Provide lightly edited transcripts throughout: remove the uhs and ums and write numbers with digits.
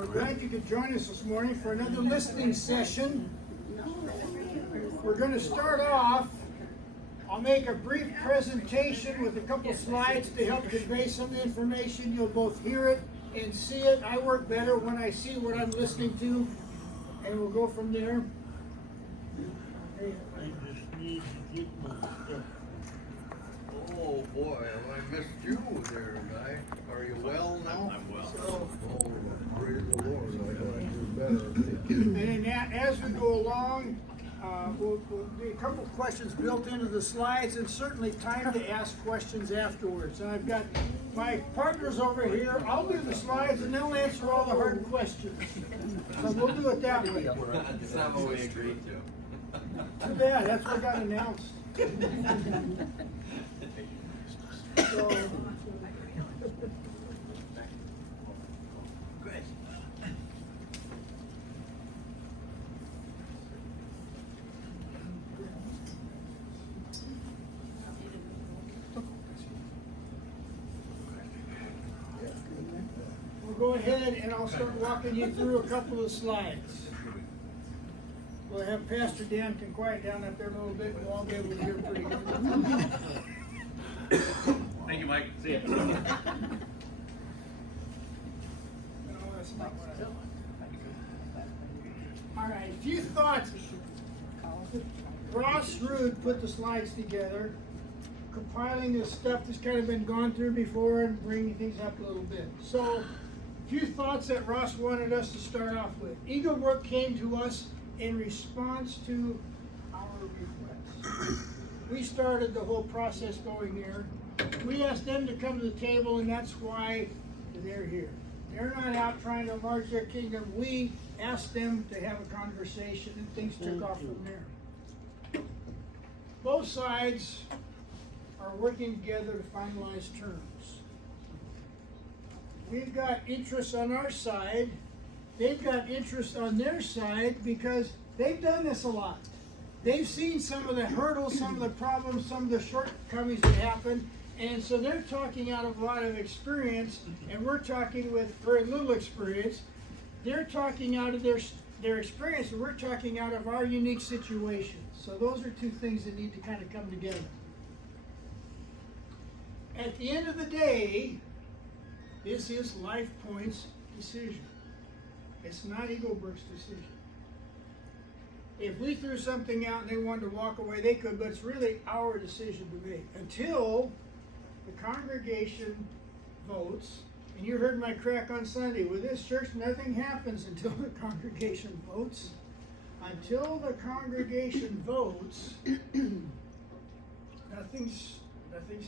We're glad you could join us this morning for another listening session. We're going to start off. I'll make a brief presentation with a couple slides to help convey some of the information. You'll both hear it and see it. I work better when I see what I'm listening to, and we'll go from there. I just need to get my stuff. Oh boy, I missed you there, guy. Are you well now? I'm well. So, Oh, praise the Lord, I know you're better. and then as we go along, we'll be a couple of questions built into the slides, and certainly time to ask questions afterwards. And I've got my partners over here. I'll do the slides, and they'll answer all the hard questions. So we'll do it that way. That's not what we agreed to. Too bad, that's what got announced. So, Good. we'll go ahead and I'll start walking you through a couple of slides. We'll have Pastor Dan can quiet down up there a little bit, and we'll all be able to hear pretty good. Thank you, Mike. See ya. No, that's not what I want. All right, a few thoughts. Ross Rood put the slides together, compiling this stuff that's kind of been gone through before and bringing things up a little bit. So, a few thoughts that Ross wanted us to start off with. Eaglebrook came to us in response to our request. We started the whole process going there. We asked them to come to the table, and that's why they're here. They're not out trying to enlarge their kingdom. We asked them to have a conversation, and things took off from there. Both sides are working together to finalize terms. We've got interests on our side. They've got interest on their side because they've done this a lot. They've seen some of the hurdles, some of the problems, some of the shortcomings that happen, and so they're talking out of a lot of experience, and we're talking with very little experience. They're talking out of their experience, and we're talking out of our unique situation. So those are two things that need to kind of come together. At the end of the day, this is LifePoint's decision. It's not Eaglebrook's decision. If we threw something out and they wanted to walk away, they could, but it's really our decision to make. Until the congregation votes, and you heard my crack on Sunday, with this church, nothing happens until the congregation votes. Until the congregation votes, nothing's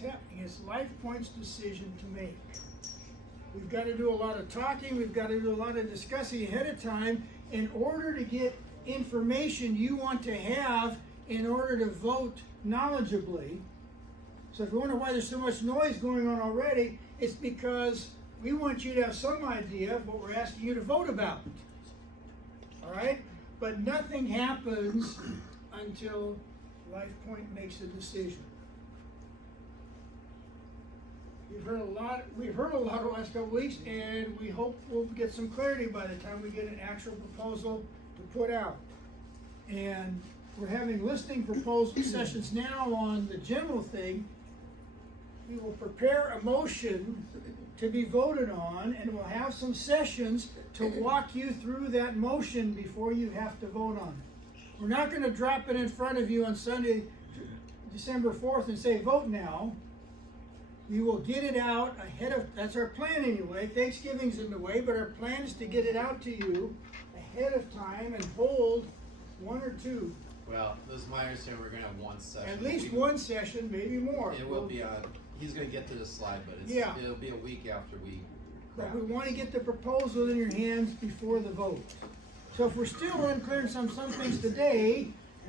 happening. It's LifePoint's decision to make. We've got to do a lot of talking, we've got to do a lot of discussing ahead of time in order to get information you want to have in order to vote knowledgeably. So if you wonder why there's so much noise going on already, it's because we want you to have some idea of what we're asking you to vote about. All right? But nothing happens until LifePoint makes a decision. We've heard a lot the last couple of weeks, and we hope we'll get some clarity by the time we get an actual proposal to put out. And we're having listening proposal sessions now on the general thing. We will prepare a motion to be voted on, and we'll have some sessions to walk you through that motion before you have to vote on it. We're not going to drop it in front of you on Sunday, December 4th and say, vote now. We will get it out ahead of, that's our plan anyway. Thanksgiving's in the way, but our plan is to get it out to you ahead of time and hold one or two. Well, this is my understanding. We're gonna have one session. At least one session, maybe more. It will be he's gonna get to the slide, but it'll be a week after we. But we want to get the proposal in your hands before the vote. So if we're still unclear on some things today,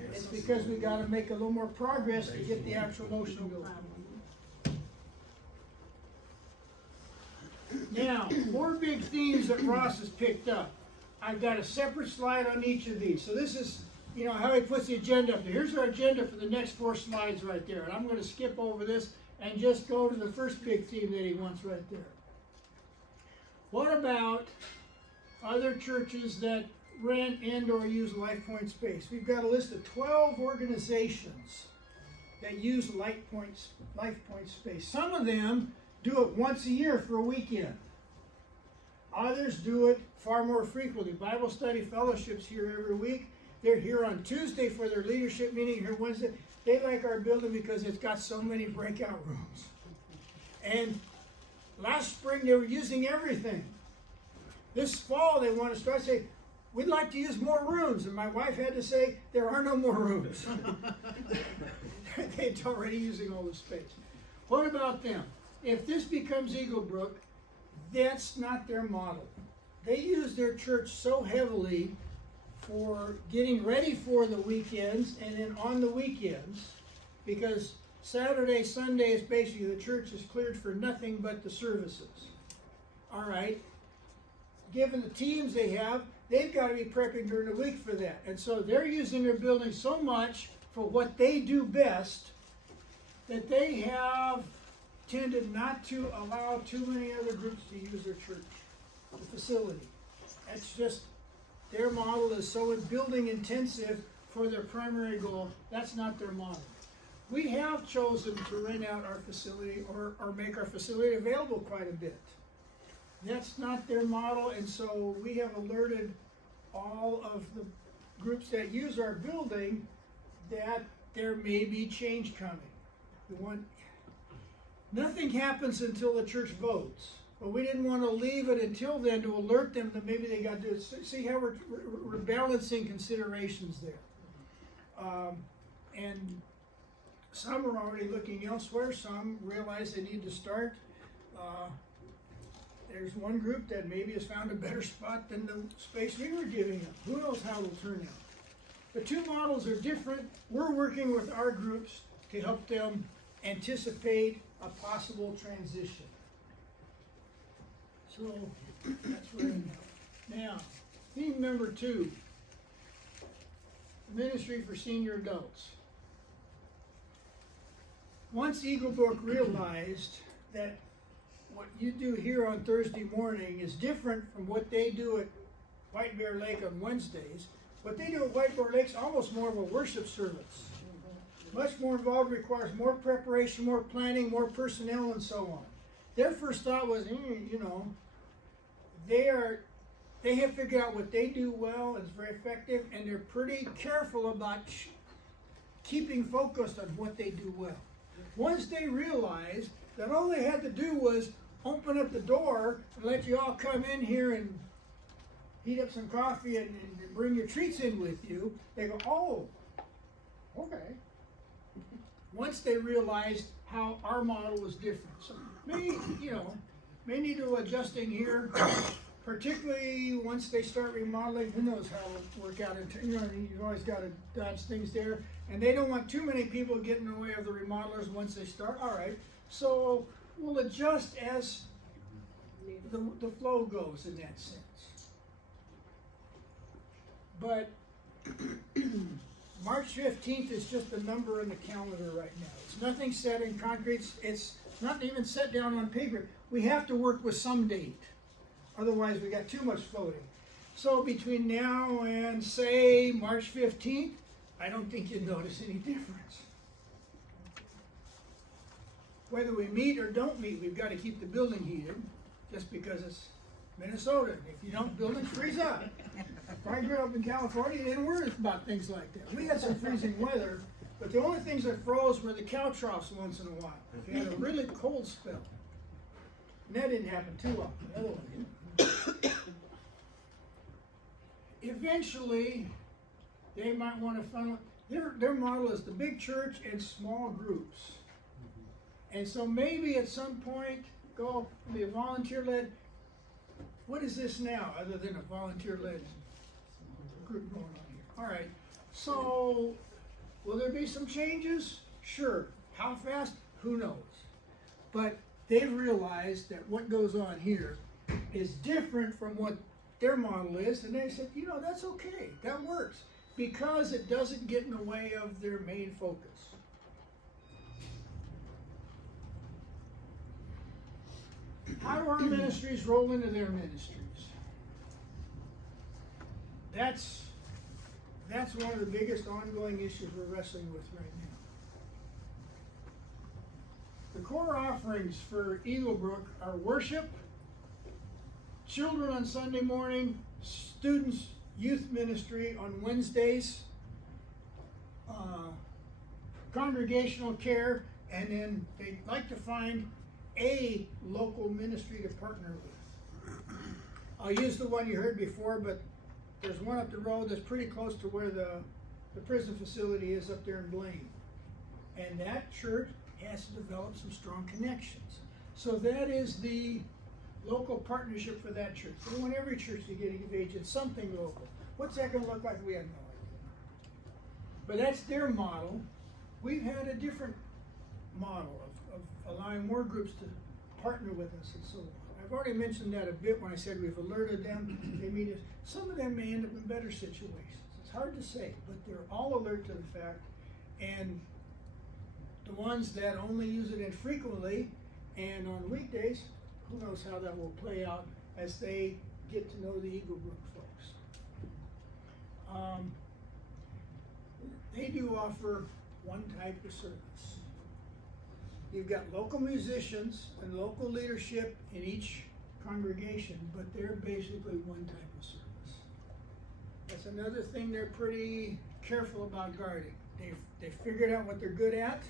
it's because we got to make a little more progress to get the actual motion going. Now, 4 big themes that Ross has picked up. I've got a separate slide on each of these. So this is, how he puts the agenda up there. Here's our agenda for the next 4 slides right there. And I'm going to skip over this and just go to the first big theme that he wants right there. What about other churches that rent and or use LifePoint space. We've got a list of 12 organizations that use LifePoint space. Some of them do it once a year for a weekend. Others do it far more frequently. Bible study fellowships here every week. They're here on Tuesday for their leadership meeting, here Wednesday. They like our building because it's got so many breakout rooms. And last spring they were using everything. This fall they want to start saying, we'd like to use more rooms. And my wife had to say, there are no more rooms. They're already using all the space. What about them? If this becomes Eagle Brook, that's not their model. They use their church so heavily for getting ready for the weekends and then on the weekends, because Saturday, Sunday is basically the church is cleared for nothing but the services. All right. Given the teams they have, they've got to be prepping during the week for that. And so they're using their building so much for what they do best that they have tended not to allow too many other groups to use their church, the facility. That's just, their model is so building intensive for their primary goal. That's not their model. We have chosen to rent out our facility or make our facility available quite a bit. That's not their model, and so we have alerted all of the groups that use our building that there may be change coming. Nothing happens until the church votes, but we didn't want to leave it until then to alert them that maybe they got to do it. See how we're balancing considerations there. And some are already looking elsewhere, some realize they need to start. There's one group that maybe has found a better spot than the space we were giving them. Who knows how it'll turn out? The two models are different. We're working with our groups to help them anticipate a possible transition. So that's where I'm at. Now, theme number 2, ministry for senior adults. Once Eagle Brook realized that what you do here on Thursday morning is different from what they do at White Bear Lake on Wednesdays, what they do at White Bear Lake is almost more of a worship service. Much more involved, requires more preparation, more planning, more personnel, and so on. Their first thought was, they have figured out what they do well, it's very effective, and they're pretty careful about keeping focused on what they do well. Once they realized that all they had to do was open up the door and let you all come in here and heat up some coffee and bring your treats in with you, they go, oh, okay. Once they realized how our model was different. So may need to adjusting here, particularly once they start remodeling. Who knows how it'll work out. You've always got to dodge things there. And they don't want too many people getting in the way of the remodelers once they start. All right, so we'll adjust as the flow goes in that sense. But March 15th is just a number in the calendar right now. It's nothing set in concrete. It's not even set down on paper. We have to work with some date. Otherwise, we got too much floating. So between now and, say, March 15th, I don't think you'd notice any difference. Whether we meet or don't meet, we've got to keep the building heated, just because it's Minnesota. If you don't, buildings freeze up. When I grew up in California, they didn't worry about things like that. We had some freezing weather, but the only things that froze were the cow troughs once in a while. If you had a really cold spell. And that didn't happen too often. The other one did. Eventually, they might want to funnel. Their model is the big church and small groups. And so maybe at some point, be a volunteer-led. What is this now, other than a volunteer-led group going on here? All right, so will there be some changes? Sure. How fast? Who knows? But they've realized that what goes on here is different from what their model is, and they said, that's okay, that works, because it doesn't get in the way of their main focus. How do our ministries roll into their ministries? that's one of the biggest ongoing issues we're wrestling with right now. The core offerings for Eaglebrook are worship, children on Sunday morning, students youth ministry on Wednesdays, congregational care, and then they'd like to find a local ministry to partner with. I'll use the one you heard before, but there's one up the road that's pretty close to where the prison facility is up there in Blaine. And that church has to develop some strong connections. So that is the local partnership for that church. We want every church to get engaged in something local. What's that gonna look like? We have no idea. But that's their model. We've had a different model of allowing more groups to partner with us and so on. I've already mentioned that a bit when I said we've alerted them. They meet us. Some of them may end up in better situations. It's hard to say, but they're all alert to the fact. And the ones that only use it infrequently and on weekdays, who knows how that will play out as they get to know the Eaglebrook folks. They do offer one type of service. You've got local musicians and local leadership in each congregation, but they're basically one type of service. That's another thing they're pretty careful about guarding. They figured out what they're good at,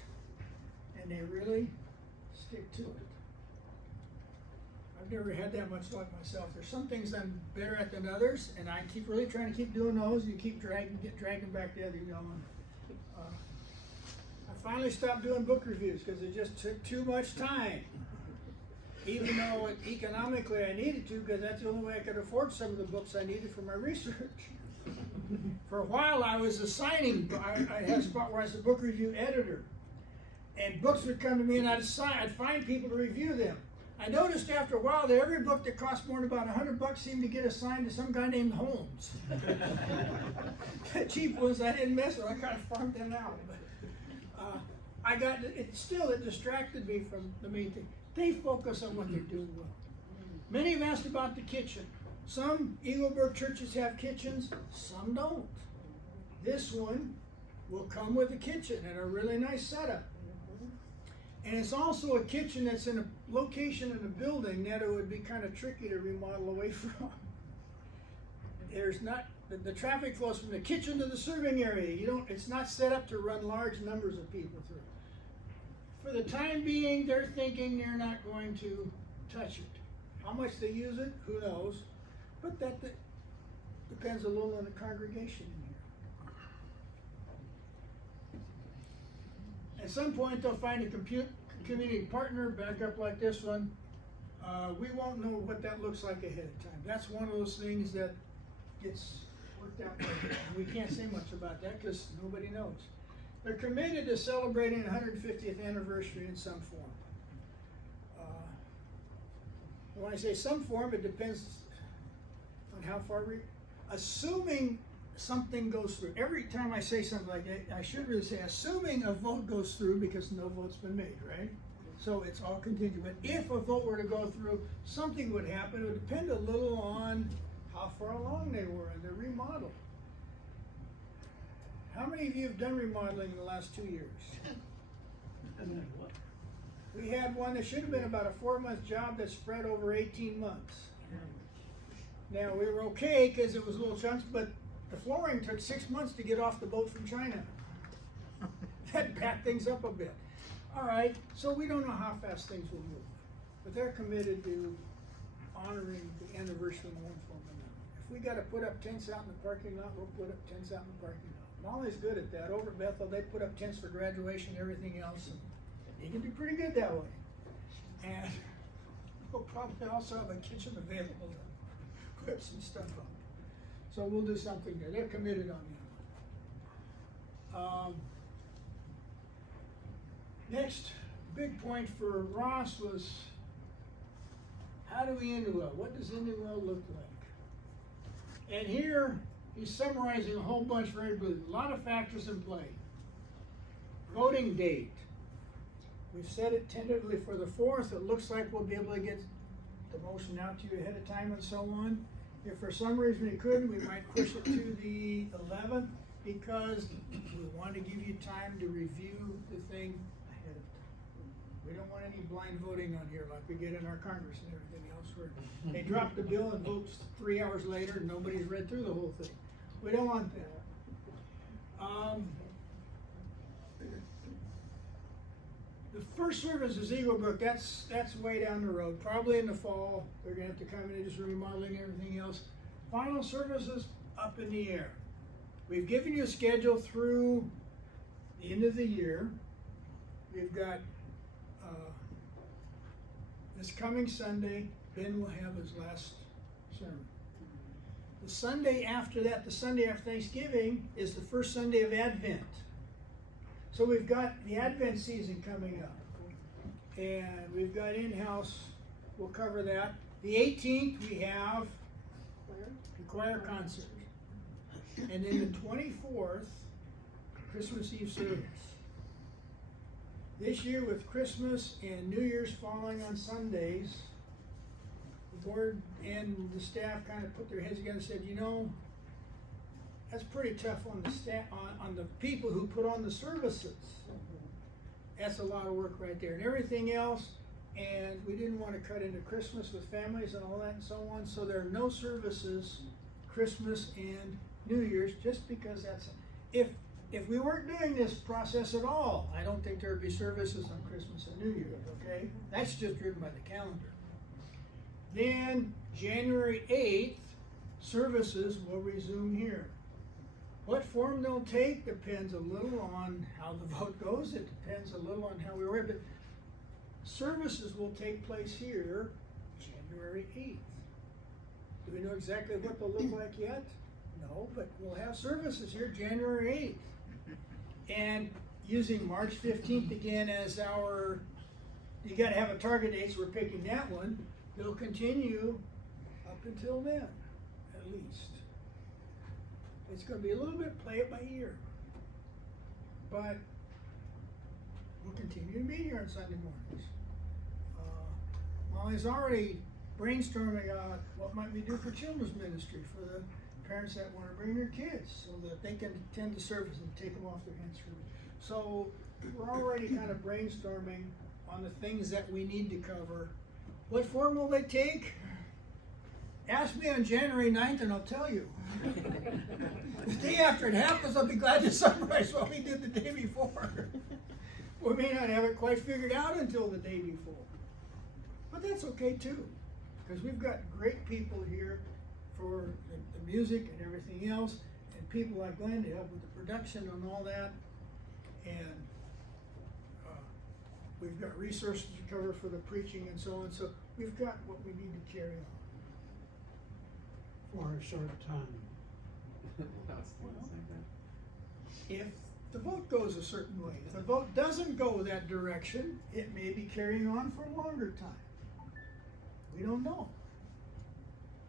and they really stick to it. I've never had that much luck myself. There's some things I'm better at than others, and I keep really trying to keep doing those. You keep dragging back the other going. I finally stopped doing book reviews because it just took too much time. Even though economically I needed to, because that's the only way I could afford some of the books I needed for my research. For a while I was assigning, I had a spot where I was a book review editor. And books would come to me and I'd find people to review them. I noticed after a while that every book that cost more than about $100 seemed to get assigned to some guy named Holmes. The cheap ones I didn't mess with, I kind of farmed them out. But, it distracted me from the main thing. They focus on what they're doing well. Many have asked about the kitchen. Some Eaglebrook churches have kitchens, some don't. This one will come with a kitchen and a really nice setup. And it's also a kitchen that's in a location in a building that it would be kind of tricky to remodel away from. There's not, the traffic flows from the kitchen to the serving area. It's not set up to run large numbers of people through. For the time being, they're thinking they're not going to touch it. How much they use it, who knows? But that depends a little on the congregation in here. At some point, they'll find a community partner back up like this one. We won't know what that looks like ahead of time. That's one of those things that gets worked out later. We can't say much about that because nobody knows. They're committed to celebrating the 150th anniversary in some form. When I say some form, it depends on how far assuming something goes through. Every time I say something like that, I should really say assuming a vote goes through because no vote's been made, right? So it's all contingent. But if a vote were to go through, something would happen. It would depend a little on how far along they were in their remodel. How many of you have done remodeling in the last 2 years? We had one that should have been about a 4-month job that spread over 18 months. Now, we were okay because it was little chunks, but the flooring took 6 months to get off the boat from China. That backed things up a bit. All right, so we don't know how fast things will move, but they're committed to honoring the anniversary in one form or another. If we got to put up tents out in the parking lot, we'll put up tents out in the parking lot. Molly's good at that. Over at Bethel, they put up tents for graduation and everything else, and you can do pretty good that way. And we'll probably also have a kitchen available to put some stuff up. So we'll do something there. They're committed on that. Next big point for Ross was, how do we end well? What does ending well look like? And here he's summarizing a whole bunch very briefly. A lot of factors in play. Voting date. We've set it tentatively for the 4th. It looks like we'll be able to get the motion out to you ahead of time and so on. If for some reason we couldn't, we might push it to the 11th because we want to give you time to review the thing ahead of time. We don't want any blind voting on here like we get in our Congress and everything else where they drop the bill and vote 3 hours later and nobody's read through the whole thing. We don't want that. The first service is Eagle Brook. That's way down the road. Probably in the fall. They're gonna have to come in and just remodeling everything else. Final services up in the air. We've given you a schedule through the end of the year. We've got this coming Sunday. Ben will have his last sermon. The Sunday after that, the Sunday after Thanksgiving, is the first Sunday of Advent. So we've got the Advent season coming up. And we've got in-house, we'll cover that. The 18th, we have the choir concert. And then the 24th, Christmas Eve service. This year with Christmas and New Year's falling on Sundays, the board and the staff kind of put their heads together and said, you know, that's pretty tough on the staff, on the people who put on the services. That's a lot of work right there. And everything else, and we didn't want to cut into Christmas with families and all that and so on, so there are no services Christmas and New Year's, just because that's, if we weren't doing this process at all, I don't think there would be services on Christmas and New Year's, okay? That's just driven by the calendar. Then, January 8th, services will resume here. What form they'll take depends a little on how the vote goes. It depends a little on how we were, but services will take place here January 8th. Do we know exactly what they'll look like yet? No, but we'll have services here January 8th. And using March 15th again as our, you gotta have a target date, so we're picking that one. They'll continue up until then, at least. It's going to be a little bit play it by ear, but we'll continue to be here on Sunday mornings. Molly's already brainstorming what might we do for children's ministry for the parents that want to bring their kids so that they can attend the service and take them off their hands free. So we're already kind of brainstorming on the things that we need to cover. What form will they take? Ask me on January 9th and I'll tell you. The day after it happens, I'll be glad to summarize what we did the day before. We may not have it quite figured out until the day before. But that's okay too, because we've got great people here for the music and everything else, and people like Glenn to help with the production and all that. And we've got resources to cover for the preaching and so on. So we've got what we need to carry on. For a short time. If the vote goes a certain way, if the vote doesn't go that direction, it may be carrying on for a longer time. We don't know.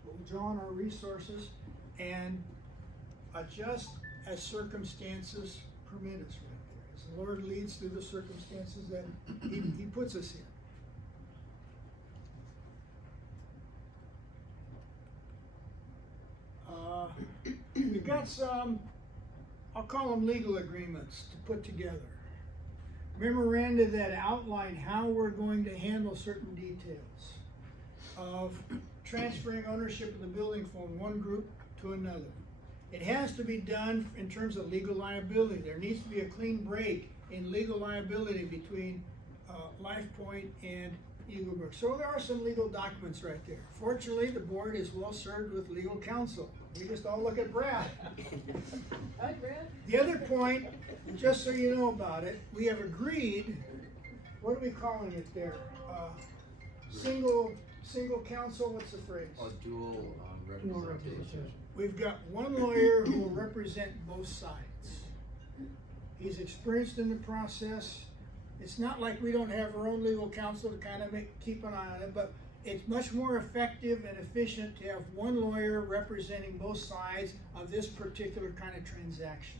We'll draw on our resources and adjust as circumstances permit us right there. As the Lord leads through the circumstances that He puts us in. We've got some, I'll call them legal agreements to put together. Memoranda that outline how we're going to handle certain details of transferring ownership of the building from one group to another. It has to be done in terms of legal liability. There needs to be a clean break in legal liability between Life Point and Eagle Brook. So there are some legal documents right there. Fortunately, the board is well served with legal counsel. We just all look at Brad. Hi, Brad. The other point, just so you know about it, we have agreed, what are we calling it there? Single counsel, what's the phrase? Dual representation. We've got one lawyer who will represent both sides. He's experienced in the process. It's not like we don't have our own legal counsel to kind of keep an eye on it, but it's much more effective and efficient to have one lawyer representing both sides of this particular kind of transaction.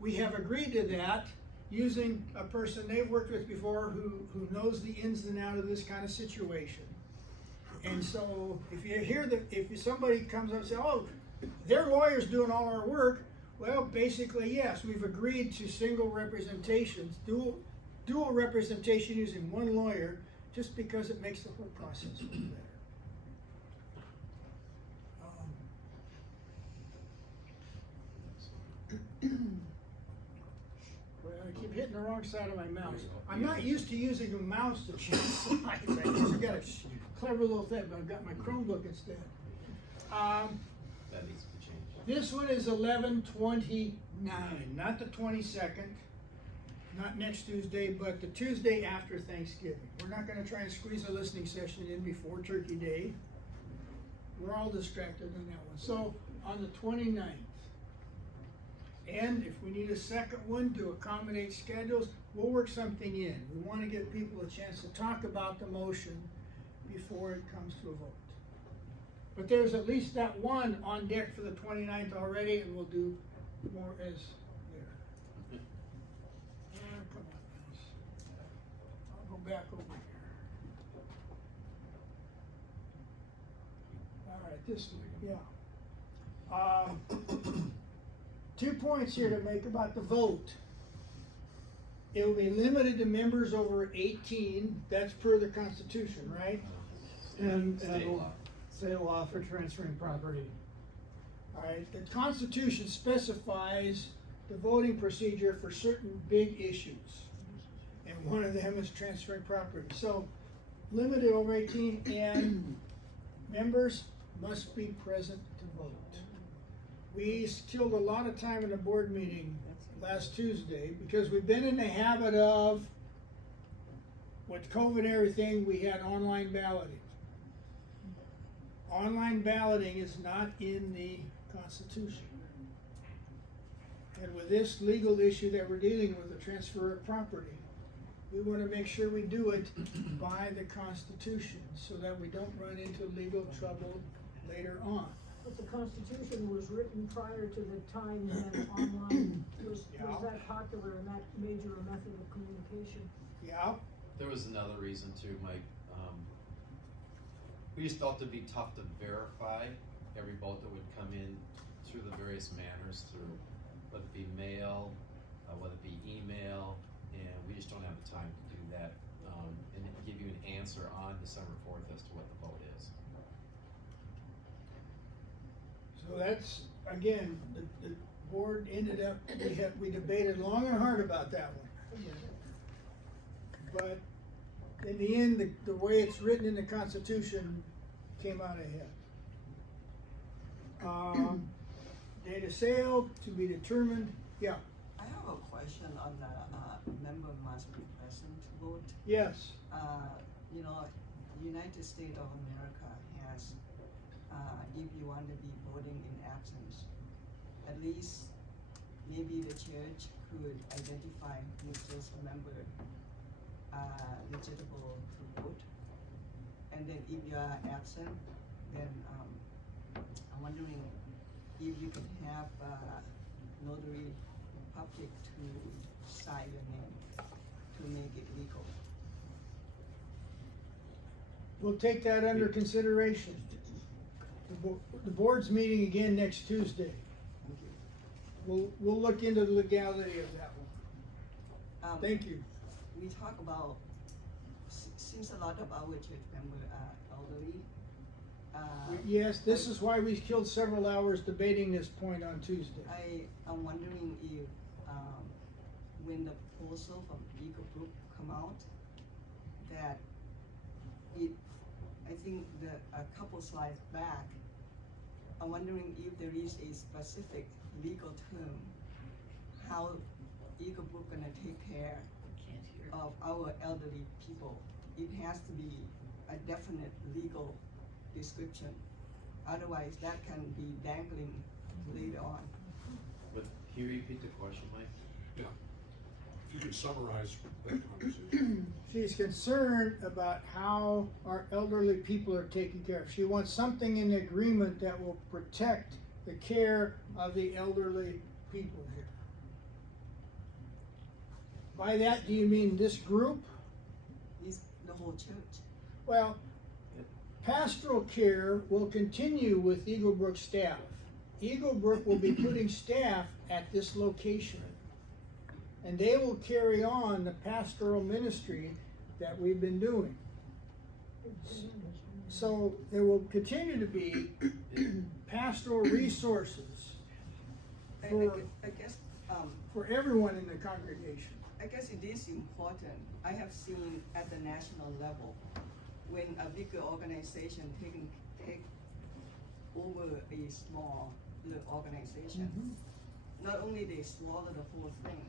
We have agreed to that using a person they've worked with before who knows the ins and outs of this kind of situation. And so if you hear that, if somebody comes up and says, oh, their lawyer's doing all our work, well, basically, yes, we've agreed to single representations, dual representation using one lawyer, just because it makes the whole process work better. Well, I keep hitting the wrong side of my mouse. I'm not used to using a mouse to change slides. I guess I got a clever little thing, but I've got my Chromebook instead. That needs to be changed. This one is 11/29, not the 22nd, not next Tuesday, but the Tuesday after Thanksgiving. We're not gonna try and squeeze a listening session in before Turkey Day. We're all distracted on that one. So, on the 29th. And if we need a second one to accommodate schedules, we'll work something in. We wanna give people a chance to talk about the motion before it comes to a vote. But there's at least that one on deck for the 29th already, and we'll do more as there. Come on, guys. I'll go back over here. All right, this way, yeah. 2 points here to make about the vote. It will be limited to members over 18, that's per the Constitution, right? And State law. state law for transferring property. All right, the Constitution specifies the voting procedure for certain big issues. And one of them is transferring property. So, limited over 18 and members must be present to vote. We killed a lot of time in the board meeting last Tuesday because we've been in the habit of, with COVID and everything, we had online balloting. Online balloting is not in the Constitution. And with this legal issue that we're dealing with, the transfer of property, we want to make sure we do it by the Constitution so that we don't run into legal trouble later on. But the Constitution was written prior to the time when online was that popular and that major a method of communication. Yeah, There was another reason too, Mike. We just thought it'd be tough to verify every vote that would come in through the various manners, through whether it be mail, whether it be email, and we just don't have the time to do that, and give you an answer on December 4th as to what the vote is. so that's, again, the board ended up, we debated long and hard about that one. But in the end, the way it's written in the Constitution came out ahead. Date of sale to be determined, yeah, I have a question on the member must be present vote. yes, You know, United States of America has, if you want to be voting in absence, at least maybe the church could identify if this member legitimate to vote. And then if you are absent, then I'm wondering if you can have notary public to sign your name to make it legal. we'll take that under consideration. The board's meeting again next Tuesday. Thank you. We'll look into the legality of that one. Thank you. We talk about, since a lot of our church members are elderly, Yes, this is why we killed several hours debating this point on Tuesday. I'm wondering if, when the proposal from Eagle Group come out, that I think a couple slides back, I'm wondering if there is a specific legal term, how Eagle Group gonna take care of our elderly people. It has to be a definite legal description. Otherwise, that can be dangling later on. But can you repeat the question, Mike? Yeah. If you could summarize that conversation. She's concerned about how our elderly people are taken care of. She wants something in the agreement that will protect the care of the elderly people here. By that, do you mean this group? It's the whole church. Well, pastoral care will continue with Eagle Brook staff. Eagle Brook will be putting staff at this location. And they will carry on the pastoral ministry that we've been doing. So there will continue to be pastoral resources for, I guess, for everyone in the congregation. I guess it is important. I have seen at the national level, when a bigger organization take over a small little organization, not only they swallow the whole thing,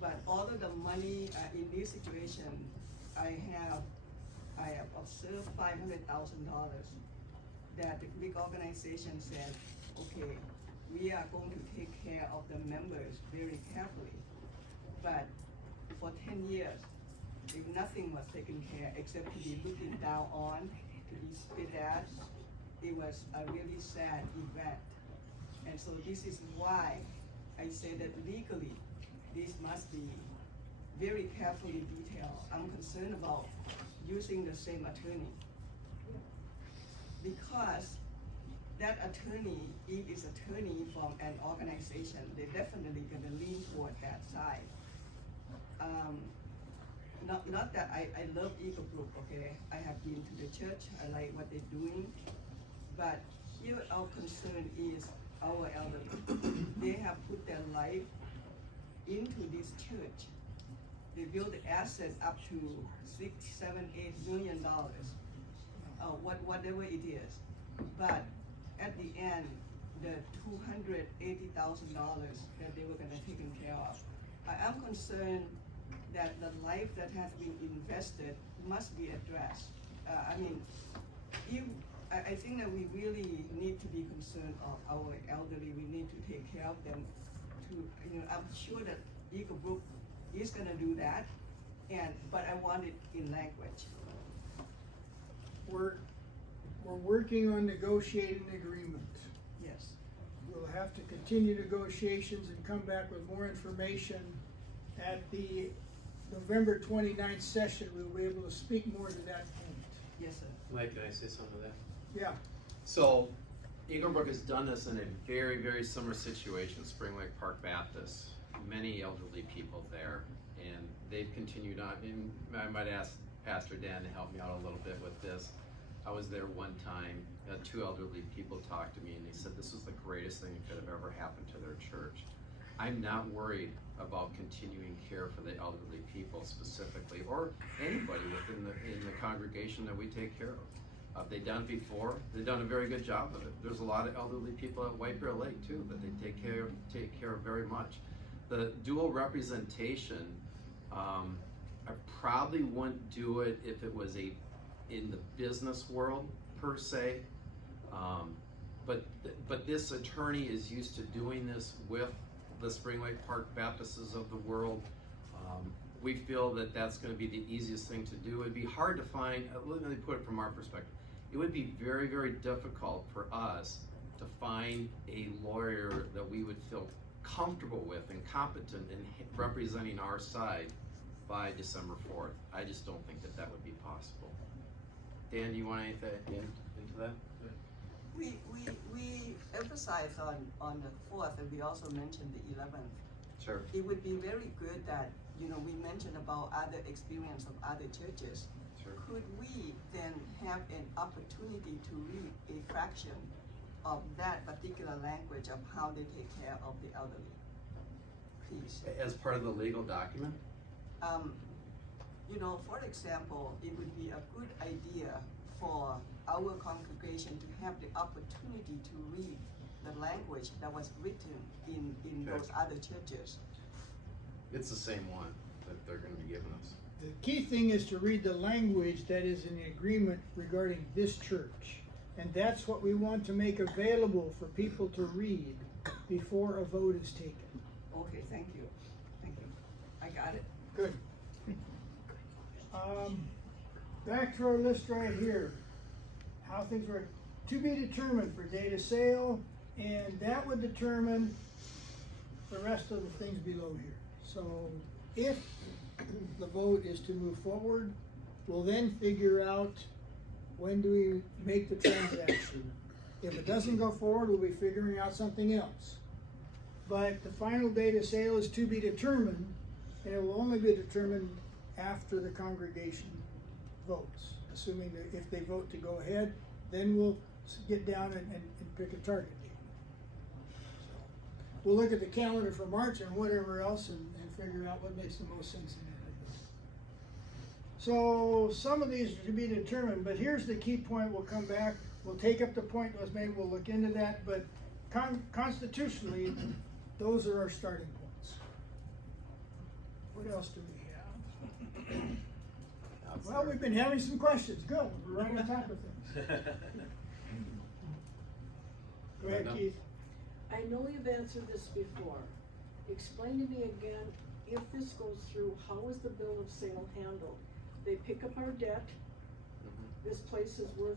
but all of the money in this situation, I have observed $500,000 that the big organization said, okay, we are going to take care of the members very carefully. But for 10 years, if nothing was taken care except to be looking down on, to be spit at, it was a really sad event. And so this is why I say that legally, this must be very carefully detailed. I'm concerned about using the same attorney. Because that attorney, if it's attorney from an organization, they're definitely gonna lean toward that side. Not that I love Eagle Brook, okay? I have been to the church, I like what they're doing, but here our concern is our elderly. They have put their life into this church. They build the assets up to $6, $7, $8 million, whatever it is. But at the end, the $280,000 that they were gonna take care of. I am concerned that the life that has been invested must be addressed. I think that we really need to be concerned of our elderly. We need to take care of them. I'm sure that Eagle Brook is gonna do that, but I want it in language. We're working on negotiating an agreement. Yes. We'll have to continue negotiations and come back with more information at the November 29th session. We'll be able to speak more to that point. Yes, sir. Mike, can I say something to that? Yeah, So, Eagle Brook has done this in a very, very similar situation, Spring Lake Park Baptist. Many elderly people there, and they've continued on. And I might ask Pastor Dan to help me out a little bit with this. I was there one time, two elderly people talked to me and they said this was the greatest thing that could have ever happened to their church. I'm not worried about continuing care for the elderly people specifically, or anybody within the congregation that we take care of. They've done it before. They've done a very good job of it. There's a lot of elderly people at White Bear Lake too that they take care of very much. The dual representation, I probably wouldn't do it if it was in the business world per se. But this attorney is used to doing this with the Spring Lake Park Baptists of the world. We feel that that's going to be the easiest thing to do. It'd be hard to find, let me put it from our perspective, it would be very, very difficult for us to find a lawyer that we would feel comfortable with and competent in representing our side by December 4th. I just don't think that would be possible. Dan, do you want anything into that? We emphasize on the 4th, and we also mentioned the 11th. Sure. It would be very good that, we mentioned about other experience of other churches. Sure. Could we then have an opportunity to read a fraction of that particular language of how they take care of the elderly? Please. As part of the legal document? For example, it would be a good idea for our congregation to have the opportunity to read the language that was written in Okay. those other churches. It's the same one that they're going to be giving us. the key thing is to read the language that is in the agreement regarding this church. And that's what we want to make available for people to read before a vote is taken. Okay, thank you. Thank you. I got it. Good. Back to our list right here. How things were to be determined for date of sale, and that would determine the rest of the things below here. So if the vote is to move forward, we'll then figure out when do we make the transaction? If it doesn't go forward, we'll be figuring out something else. But the final date of sale is to be determined, and it will only be determined after the congregation votes. Assuming that if they vote to go ahead, then we'll get down and pick a target date. So, we'll look at the calendar for March and whatever else and figure out what makes the most sense in it. So some of these are to be determined, but here's the key point. We'll come back. We'll take up the point that was made. We'll look into that. But constitutionally, those are our starting points. What else do we have? Well, we've been having some questions. Good. We're right on top of things. Go ahead, Keith. I know you've answered this before. Explain to me again, if this goes through, how is the bill of sale handled? They pick up our debt. This place is worth,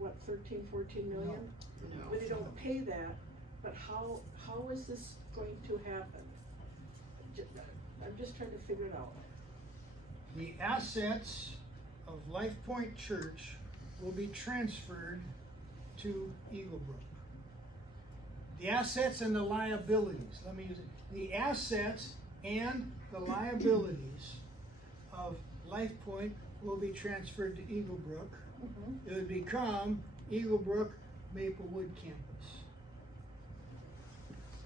what, 13, 14 million? No. But they don't pay that, but how is this going to happen? I'm just trying to figure it out. The assets of Life Point Church will be transferred to Eagle Brook. The assets and the liabilities, let me use it. The assets and the liabilities of Life Point will be transferred to Eagle Brook. It would become Eagle Brook Maplewood Campus.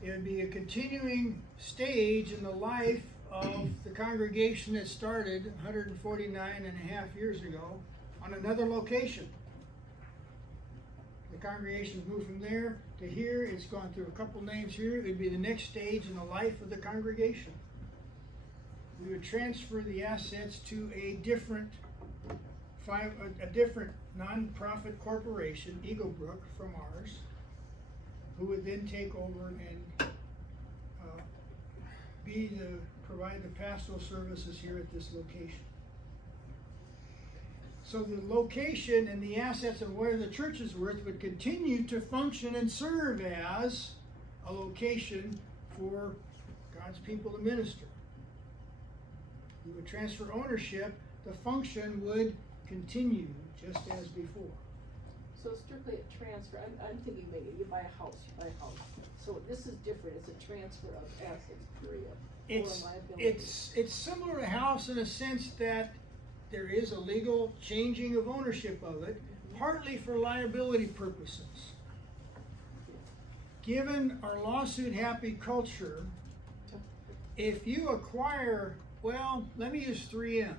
It would be a continuing stage in the life of the congregation that started 149 and a half years ago on another location. The congregation's moved from there to here. It's gone through a couple names here. It would be the next stage in the life of the congregation. We would transfer the assets to a different non-profit corporation, Eagle Brook, from ours, who would then take over and provide the pastoral services here at this location. So the location and the assets of where the church is worth would continue to function and serve as a location for God's people to minister. We would transfer ownership. The function would continue just as before. So strictly a transfer, I'm thinking maybe you buy a house. So this is different, it's a transfer of assets, period. It's, Or liability. it's similar to house in a sense that there is a legal changing of ownership of it, partly for liability purposes. Given our lawsuit happy culture, if you acquire, well, let me use 3M.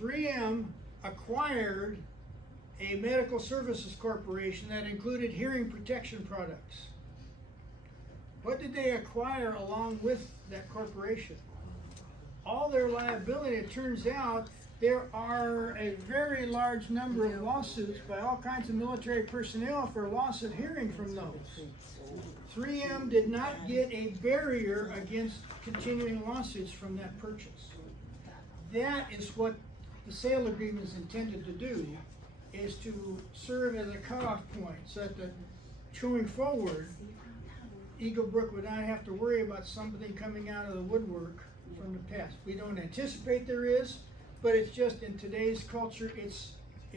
3M acquired a medical services corporation that included hearing protection products. What did they acquire along with that corporation? All their liability. It turns out there are a very large number of lawsuits by all kinds of military personnel for loss of hearing from those. 3M did not get a barrier against continuing lawsuits from that purchase. That is what the sale agreement is intended to do, is to serve as a cutoff point so that going forward, Eagle Brook would not have to worry about something coming out of the woodwork from the past. We don't anticipate there is, but it's just in today's culture, it's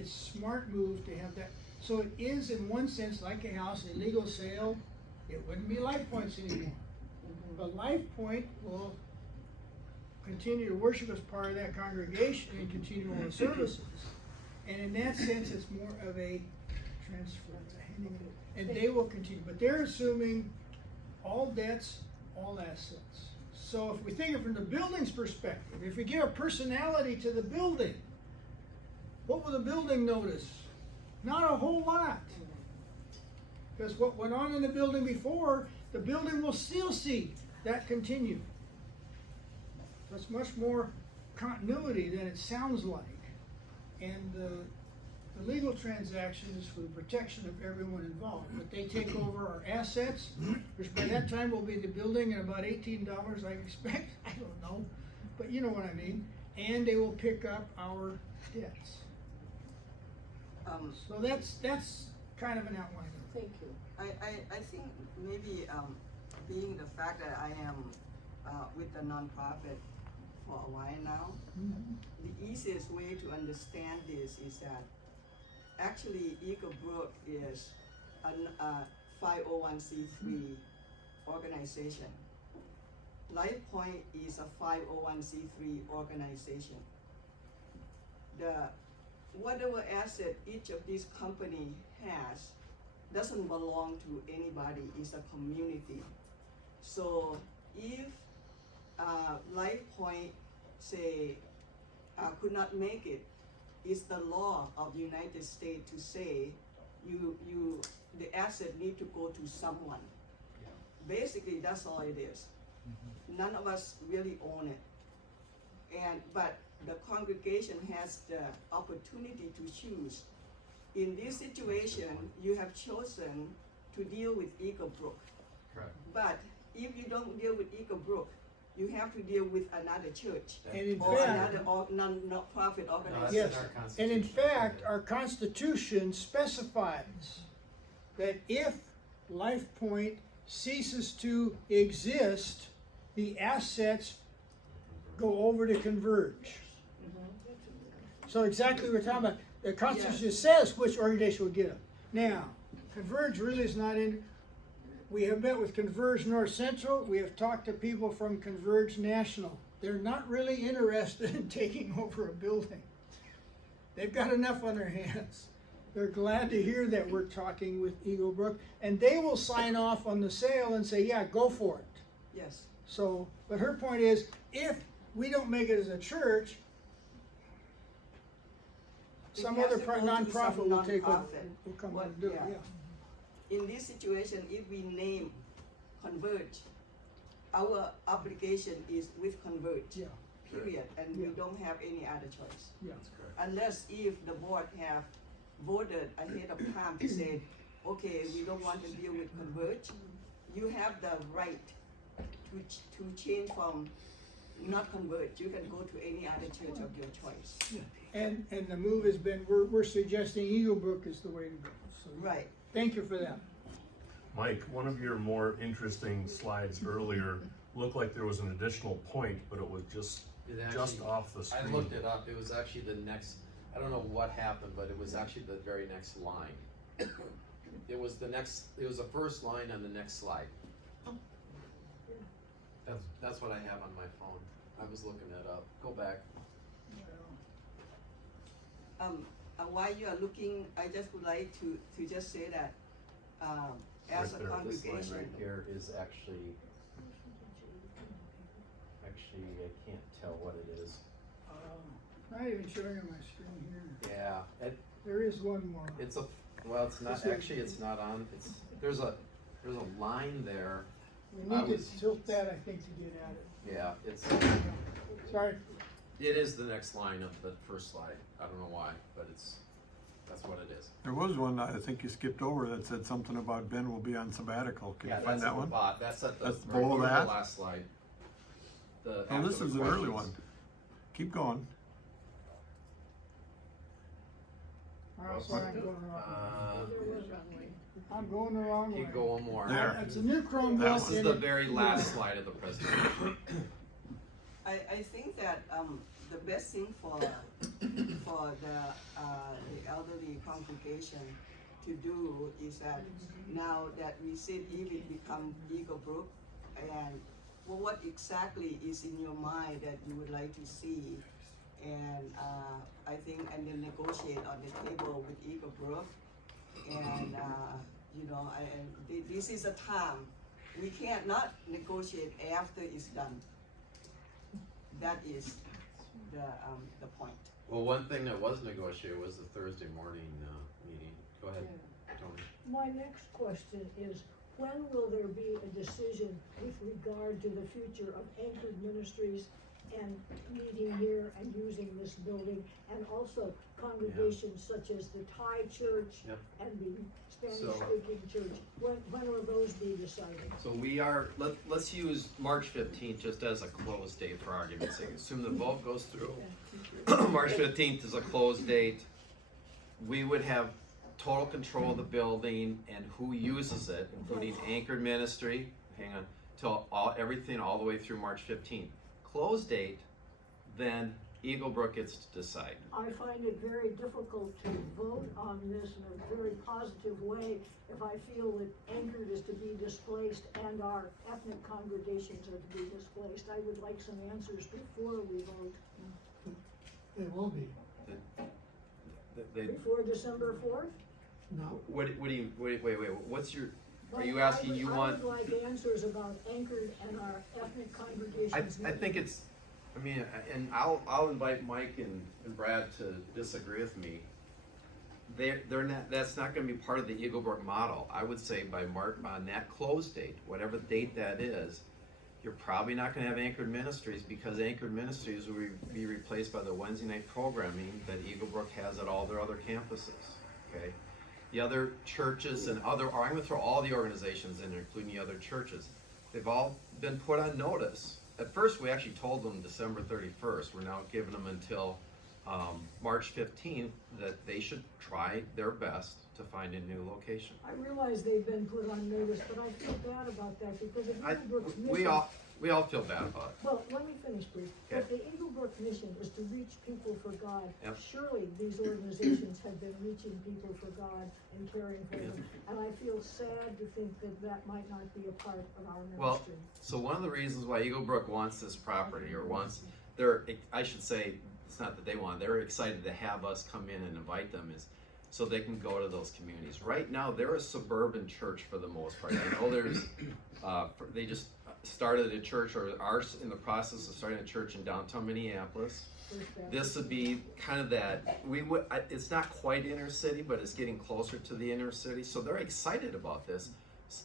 smart move to have that. So it is in one sense like a house, a legal sale. It wouldn't be Life Points anymore. But Life Point will continue to worship as part of that congregation and continue all the services. And in that sense, it's more of a transfer, and they will continue. But they're assuming all debts, all assets. So if we think of it from the building's perspective, if we give a personality to the building, what will the building notice? Not a whole lot. Because what went on in the building before, the building will still see that continue. So it's much more continuity than it sounds like. And the legal transaction is for the protection of everyone involved. But they take over our assets, which by that time will be the building at about $18, I expect. I don't know. But you know what I mean. And they will pick up our debts. So that's kind of an outline. Thank you. I think maybe being the fact that I am with the nonprofit for a while now, the easiest way to understand this is that actually Eagle Brook is a 501c3 organization. Life Point is a 501c3 organization. Whatever asset each of these company has doesn't belong to anybody, it's a community. So if Life Point say could not make it, it's the law of the United States to say the asset need to go to someone. Basically, that's all it is. None of us really own it. But the congregation has the opportunity to choose. In this situation, you have chosen to deal with Eagle Brook. Correct. But if you don't deal with Eagle Brook, you have to deal with another church And in or fact, another non-profit No, that's organization. yes, in our and in Constitution. fact, our Constitution specifies that if Life Point ceases to exist, the assets go over to Converge. So exactly what we're talking about. The Constitution says which organization will get them. Now, Converge really is not in. We have met with Converge North Central. We have talked to people from Converge National. They're not really interested in taking over a building. They've got enough on their hands. They're glad to hear that we're talking with Eagle Brook, and they will sign off on the sale and say, yeah, go for it. Yes. So, but her point is, if we don't make it as a church, It some has other to go to nonprofit some will take over, nonprofit. will come What- and do it, yeah. yeah. In this situation, if we name Converge, our obligation is with Converge. Yeah. Period, and we Yeah. don't have any other choice. Yeah. That's correct. Unless if the board have voted ahead of time to say, okay, we don't want to deal with Converge, you have the right to change from not Converge. You can go to any other church of your choice. And the move has been, we're suggesting Eagle Brook is the way to go. So, Right. thank you for that. Mike, one of your more interesting slides earlier looked like there was an additional point, but it was just off the screen. I looked it up, it was actually the next, I don't know what happened, but it was actually the very next line. It was the first line on the next slide. That's what I have on my phone. I was looking that up. Go back. While you are looking, I just would like to just say that, as a This line congregation. right here is actually, I can't tell what it is. Not even showing on my screen here. Yeah, There is one more. it's not, actually, it's not on, there's a line there. We I need to was- tilt that, I think, to get at it. Yeah, it's, Sorry. it is the next line of the first slide. I don't know why, but that's what it is. There was one I think you skipped over that said something about Ben will be on sabbatical. Can you find that's that at the one? That's at the That's very below end of that? the last slide. Oh, After this the is an early questions. one. Keep going. Oh, sorry, I'm going the wrong way. Uh, I'm going the wrong way. keep going more. There. It's a new Chromebook. That This is and the it- very last slide of the presentation. I think that the best thing for the elderly congregation to do is that now that we said if it become Eagle Brook, and what exactly is in your mind that you would like to see, and I think and then negotiate on the table with Eagle Brook, and this is a time we can't not negotiate after it's done. That is the point. Well, one thing that was negotiated was the Thursday morning meeting. Go ahead, Tony. My next question is, when will there be a decision with regard to the future of Anchored Ministries and meeting here and using this building, and also congregations such as the Thai church Yep. and the Spanish-speaking church? When will those be decided? So we are, let's use March 15th just as a close date for argument's sake. Assume the vote goes through. March 15th is a close date. We would have total control of the building and who uses it, including Anchored Ministry, hang on, till everything all the way through March 15th. Close date, then Eagle Brook gets to decide. I find it very difficult to vote on this in a very positive way if I feel that Anchor is to be displaced and our ethnic congregations are to be displaced. I would like some answers before we vote, They will be. They, before December fourth. No, what do you, wait, what's your, are you asking, you want? I would like answers about Anchor and our ethnic congregations. I think it's, I mean, and I'll invite Mike and Brad to disagree with me. They're not, that's not gonna be part of the Eagle Brook model. I would say by on that close date, whatever date that is, you're probably not gonna have Anchored Ministries, because Anchored Ministries will be replaced by the Wednesday night programming that Eagle Brook has at all their other campuses, okay? The other churches and I'm gonna throw all the organizations in there, including the other churches. They've all been put on notice. At first, we actually told them December 31st. We're now giving them until March 15th that they should try their best to find a new location. I realize they've been put on notice, but I feel bad about that because if Eagle Brook's mission. We all feel bad about it. Well, let me finish, please. Okay. If the Eagle Brook mission is to reach people for God, Yep. surely these organizations have been reaching people for God and caring for them. And I feel sad to think that that might not be a part of our Well, ministry. so one of the reasons why Eagle Brook wants this property, or I should say, it's not that they want, they're excited to have us come in and invite them, is so they can go to those communities. Right now, they're a suburban church for the most part. I know there's, they just started a church, or are in the process of starting a church in downtown Minneapolis. This would be kind of that, it's not quite inner city, but it's getting closer to the inner city, so they're excited about this,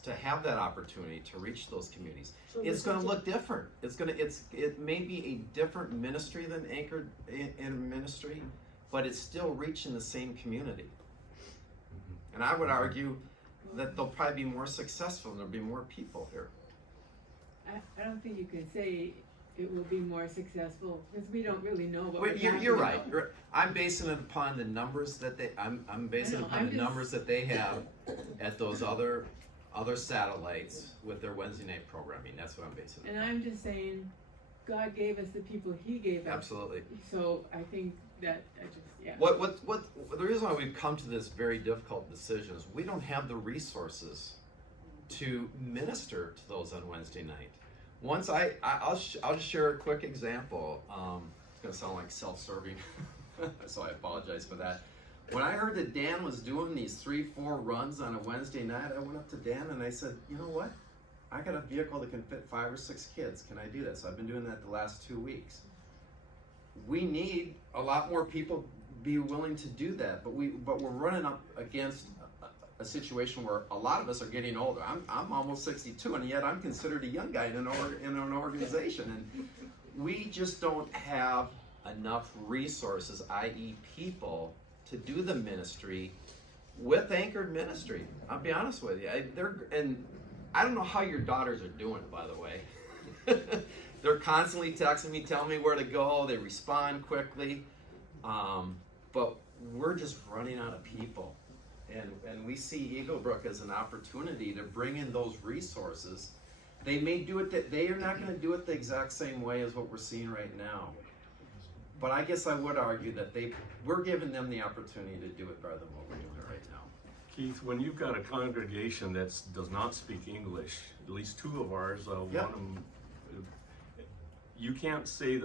to have that opportunity to reach those communities. So It's this gonna is look different. It may be a different ministry than Anchored in ministry, but it's still reaching the same community. And I would argue that they'll probably be more successful and there'll be more people here. I don't think you can say it will be more successful, because we don't really know what Well, we're you're talking right. about. I'm basing it upon the numbers that I'm basing it I know, upon I'm the just- numbers that they have at those other satellites with their Wednesday night programming. That's what I'm basing it And upon. I'm just saying, God gave us the people He gave us. Absolutely. So I think that, yeah. What the reason why we've come to this very difficult decision is we don't have the resources to minister to those on Wednesday night. Once I'll just share a quick example. It's gonna sound like self-serving, so I apologize for that. When I heard that Dan was doing these 3-4 runs on a Wednesday night, I went up to Dan and I said, you know what? I got a vehicle that can fit 5 or 6 kids. Can I do that? So I've been doing that the last 2 weeks. We need a lot more people be willing to do that, but we're running up against a situation where a lot of us are getting older. I'm almost 62, and yet I'm considered a young guy in an organization, and we just don't have enough resources, i.e., people, to do the ministry with Anchored Ministry. I'll be honest with you. And I don't know how your daughters are doing, by the way. They're constantly texting me, telling me where to go. They respond quickly, but we're just running out of people. And we see Eagle Brook as an opportunity to bring in those resources. They may do it, they are not going to do it the exact same way as what we're seeing right now. But I guess I would argue that we're giving them the opportunity to do it better than what we're doing it right now. Keith, when you've got a congregation that does not speak English, at least 2 of ours, Yep. one of them, you can't say,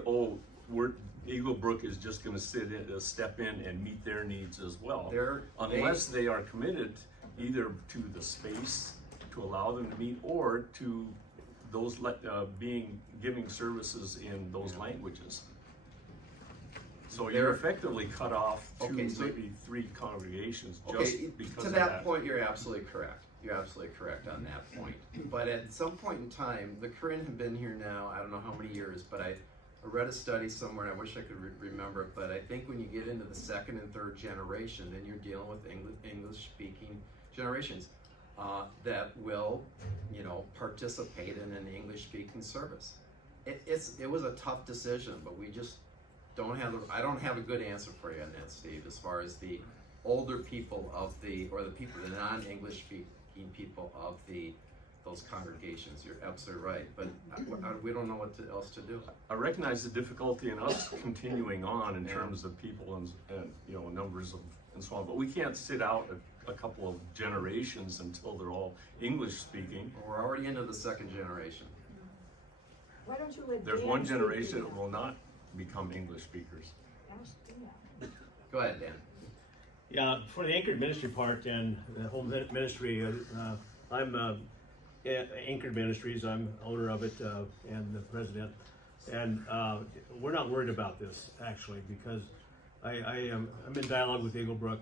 Eagle Brook is just gonna step in and meet their needs as well. Unless they are committed either to the space to allow them to meet, or to those giving services in those languages. So you're effectively cut off 2, maybe 3 congregations just because to of that point, you're absolutely correct. You're absolutely correct on that point. But at some point in time, the Korean have been here now, I don't know how many years, but I read a study somewhere, and I wish I could remember it, but I think when you get into the 2nd and 3rd generation, then you're dealing with English-speaking generations that will, participate in an English-speaking service. It was a tough decision, but we just I don't have a good answer for you on that, Steve, as far as the older people the non-English speaking people of those congregations. You're absolutely right, but we don't know what else to do. I recognize the difficulty in us continuing on in terms of people and you know, numbers of, and so on, but we can't sit out a couple of generations until they're all English speaking. We're already into the second generation. Why don't you let There's Dan one speak to generation that? that will not become English speakers. Ask Dan. Go ahead, Dan. Yeah, for the Anchored Ministry part and the whole ministry, I'm Anchored Ministries. I'm owner of it and the president. And we're not worried about this actually because I'm in dialogue with Eagle Brook.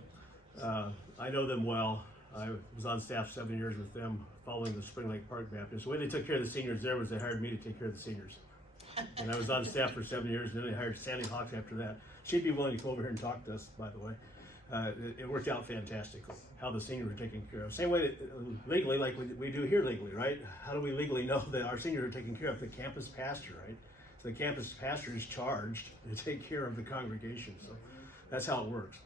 I know them well. I was on staff 7 years with them following the Spring Lake Park Baptist. The way they took care of the seniors there was they hired me to take care of the seniors. And I was on staff for 7 years, and then they hired Sandy Hawks after that. She'd be willing to come over here and talk to us, by the way. It worked out fantastically, how the seniors were taken care of. Same way that, legally, like we do here legally, right? How do we legally know that our seniors are taken care of? The campus pastor, right? So the campus pastor is charged to take care of the congregation. So that's how it works.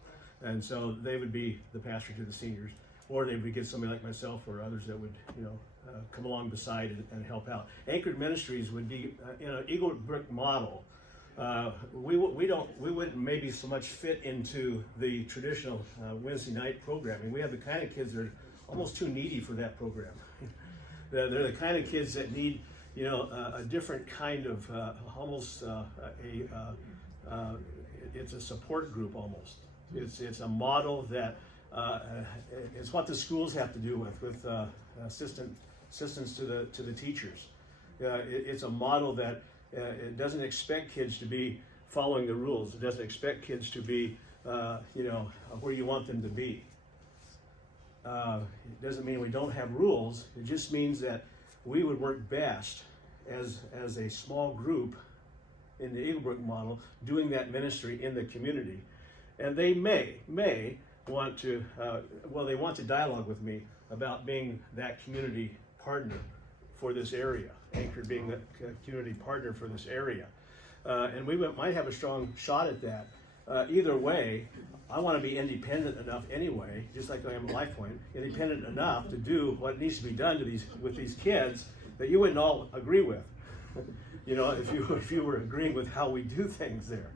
And so they would be the pastor to the seniors, or they would get somebody like myself or others that would, you know, come along beside and help out. Anchored Ministries would be in an Eagle Brook model. We wouldn't maybe so much fit into the traditional Wednesday night programming. We have the kind of kids that are almost too needy for that program. They're the kind of kids that need, you know, a different kind of almost it's a support group almost. It's a model that it's what the schools have to do with assistance to the teachers. It's a model that it doesn't expect kids to be following the rules. It doesn't expect kids to be, you know, where you want them to be. It doesn't mean we don't have rules. It just means that we would work best as a small group in the Eagle Brook model doing that ministry in the community. And they may want to, they want to dialogue with me about being that community partner for this area, Anchored being the community partner for this area. And we might have a strong shot at that. Either way, I want to be independent enough anyway, just like I am at LifePoint, independent enough to do what needs to be done to with these kids that you wouldn't all agree with. You know, if you were agreeing with how we do things there.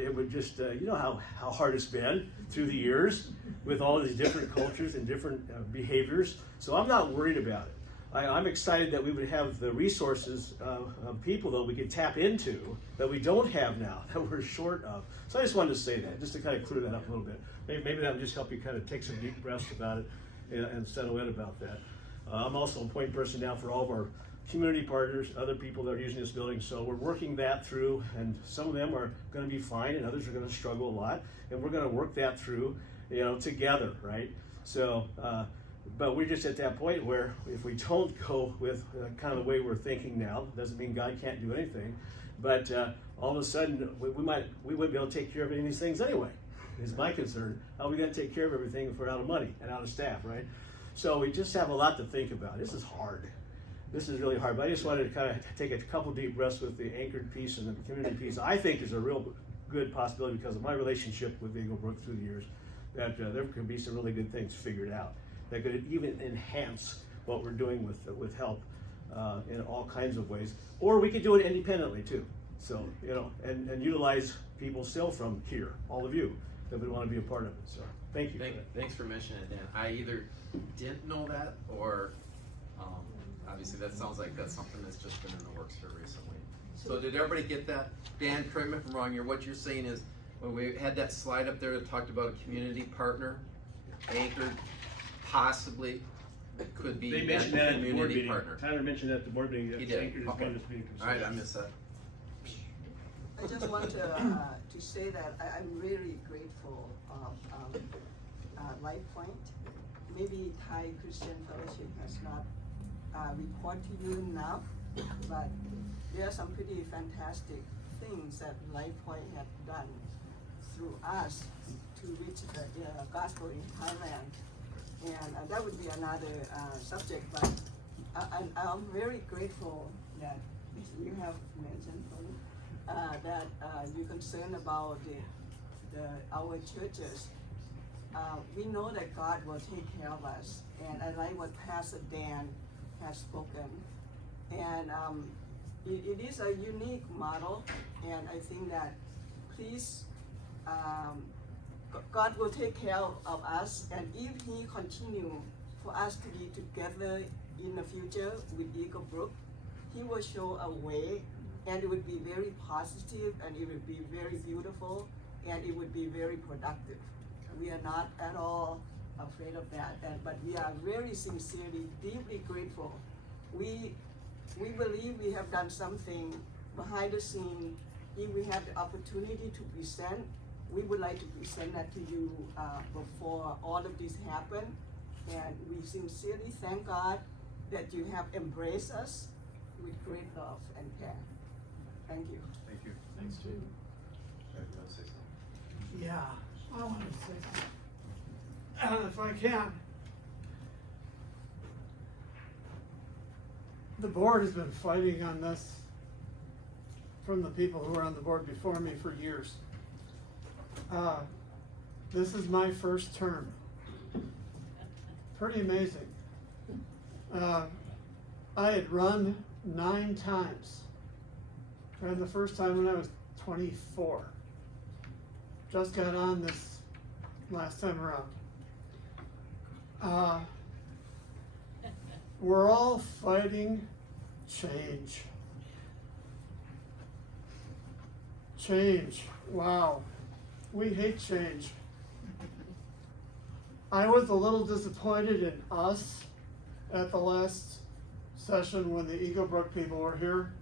It would just, you know how hard it's been through the years with all these different cultures and different behaviors. So I'm not worried about it. I'm excited that we would have the resources of people that we could tap into that we don't have now, that we're short of. So I just wanted to say that, just to kind of clear that up a little bit. Maybe that would just help you kind of take some deep breaths about it and settle in about that. I'm also a point person now for all of our community partners, other people that are using this building. So we're working that through, and some of them are going to be fine, and others are going to struggle a lot. And we're going to work that through, you know, together, right? So, but we're just at that point where if we don't go with kind of the way we're thinking now, doesn't mean God can't do anything. But all of a sudden, we wouldn't be able to take care of any of these things anyway. Is my concern. How are we going to take care of everything if we're out of money and out of staff, right? So we just have a lot to think about. This is hard. This is really hard, but I just wanted to kind of take a couple deep breaths with the Anchored piece and the community piece. I think is a real good possibility because of my relationship with Eagle Brook through the years, that there could be some really good things figured out that could even enhance what we're doing with help in all kinds of ways. Or we could do it independently too. So, you know, and utilize people still from here, all of you, that would want to be a part of it. So thank you. Thanks for mentioning it, Dan. I either didn't know that or obviously that sounds like that's something that's just been in the works here recently. So did everybody get that? Dan, correct me if I'm wrong here, what you're saying is when we had that slide up there that talked about a community partner, Anchored possibly could be They that mentioned that at the board community meeting. partner. Tyler mentioned that at the board meeting. He did. Anchored is Okay. one that's being considered. Alright, I missed that. I just want to say that I'm really grateful of LifePoint. Maybe Thai Christian Fellowship has not reported to you enough, but there are some pretty fantastic things that LifePoint has done through us to reach the gospel in Thailand. And that would be another subject, but I'm very grateful that you have mentioned that you're concerned about our churches. We know that God will take care of us, and I like what Pastor Dan has spoken. And it is a unique model, and I think that please, God will take care of us, and if He continue for us to be together in the future with Eagle Brook, He will show a way, and it would be very positive, and it would be very beautiful, and it would be very productive. We are not at all afraid of that, but we are very sincerely, deeply grateful. We believe we have done something behind the scene. If we have the opportunity to present, we would like to present that to you before all of this happen. And we sincerely thank God that you have embraced us with great love and care. Thank you. Thank you. Thanks, Jay. You want to say something? Yeah, I want to say something. If I can. The board has been fighting on this from the people who were on the board before me for years. This is my first term. Pretty amazing. I had run 9 times. Ran the first time when I was 24. Just got on this last time around. We're all fighting change. Change. Wow. We hate change. I was a little disappointed in us at the last session when the Eagle Brook people were here,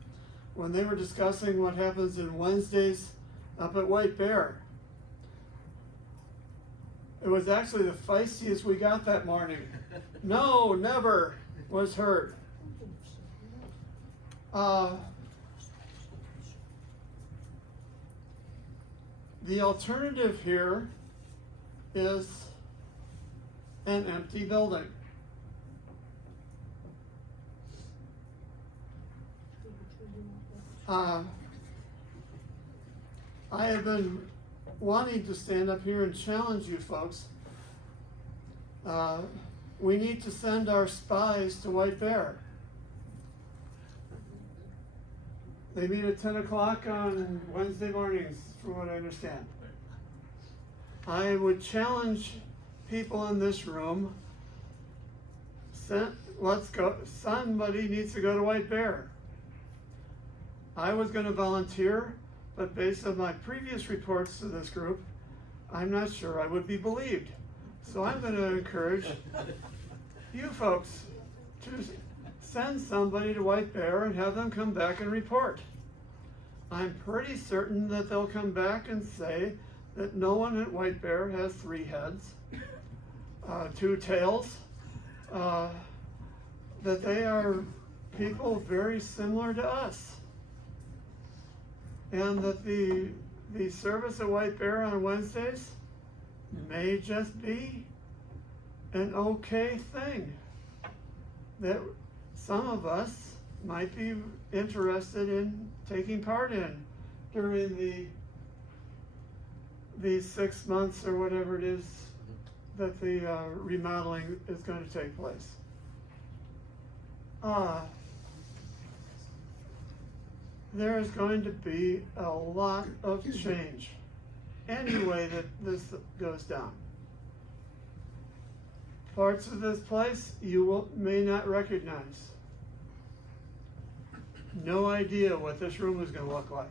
when they were discussing what happens in Wednesdays up at White Bear. It was actually the feistiest we got that morning. No, never was heard. The alternative here is an empty building. I have been wanting to stand up here and challenge you folks. We need to send our spies to White Bear. They meet at 10 o'clock on Wednesday mornings, from what I understand. I would challenge people in this room, let's go, somebody needs to go to White Bear. I was going to volunteer, but based on my previous reports to this group, I'm not sure I would be believed. So I'm going to encourage you folks to send somebody to White Bear and have them come back and report. I'm pretty certain that they'll come back and say that no one at White Bear has 3 heads, 2 tails, that they are people very similar to us. And that the service at White Bear on Wednesdays may just be an okay thing that some of us might be interested in taking part in during these 6 months or whatever it is that the remodeling is going to take place. There is going to be a lot of change any way that this goes down. Parts of this place you may not recognize. No idea what this room is going to look like.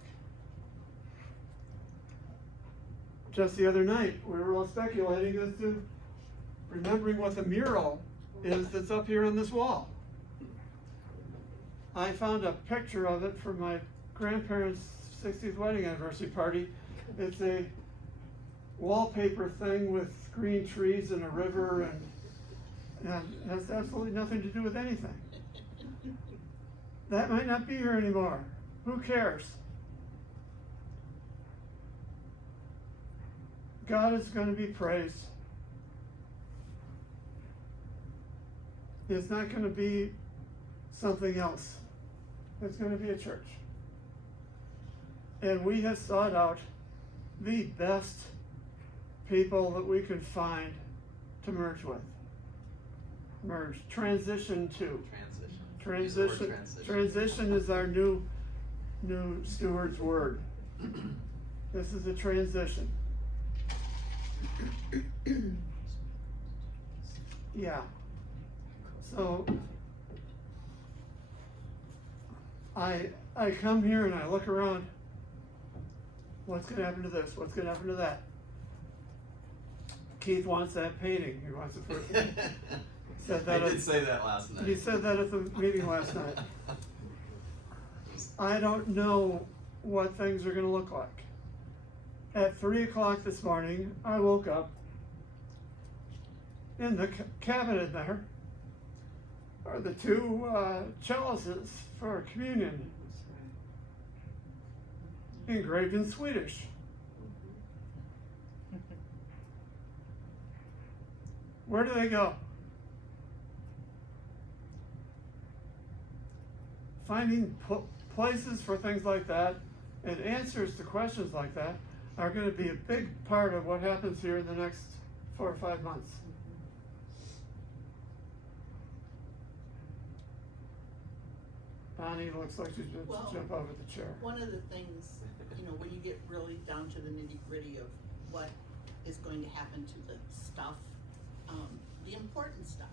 Just the other night, we were all speculating as to remembering what the mural is that's up here on this wall. I found a picture of it from my grandparents' 60th wedding anniversary party. It's a wallpaper thing with green trees and a river, and it has absolutely nothing to do with anything. That might not be here anymore. Who cares? God is going to be praised. It's not going to be something else. It's going to be a church. And we have sought out the best people that we could find to merge with. Transition to. Transition. transition. Transition is our new steward's word. This is a transition. Yeah. So I come here and I look around. What's gonna happen to this? What's gonna happen to that? Keith wants that painting. He wants it for. Said that I did say that last night. He said that at the meeting last night. I don't know what things are gonna look like. At 3 o'clock this morning, I woke up. In the cabinet there are the two chalices for communion, engraved in Swedish. Where do they go? Finding places for things like that and answers to questions like that are going to be a big part of what happens here in the next 4 or 5 months. Bonnie looks like she's going to jump over the chair. One of the things, when you get really down to the nitty-gritty of what is going to happen to the stuff, the important stuff,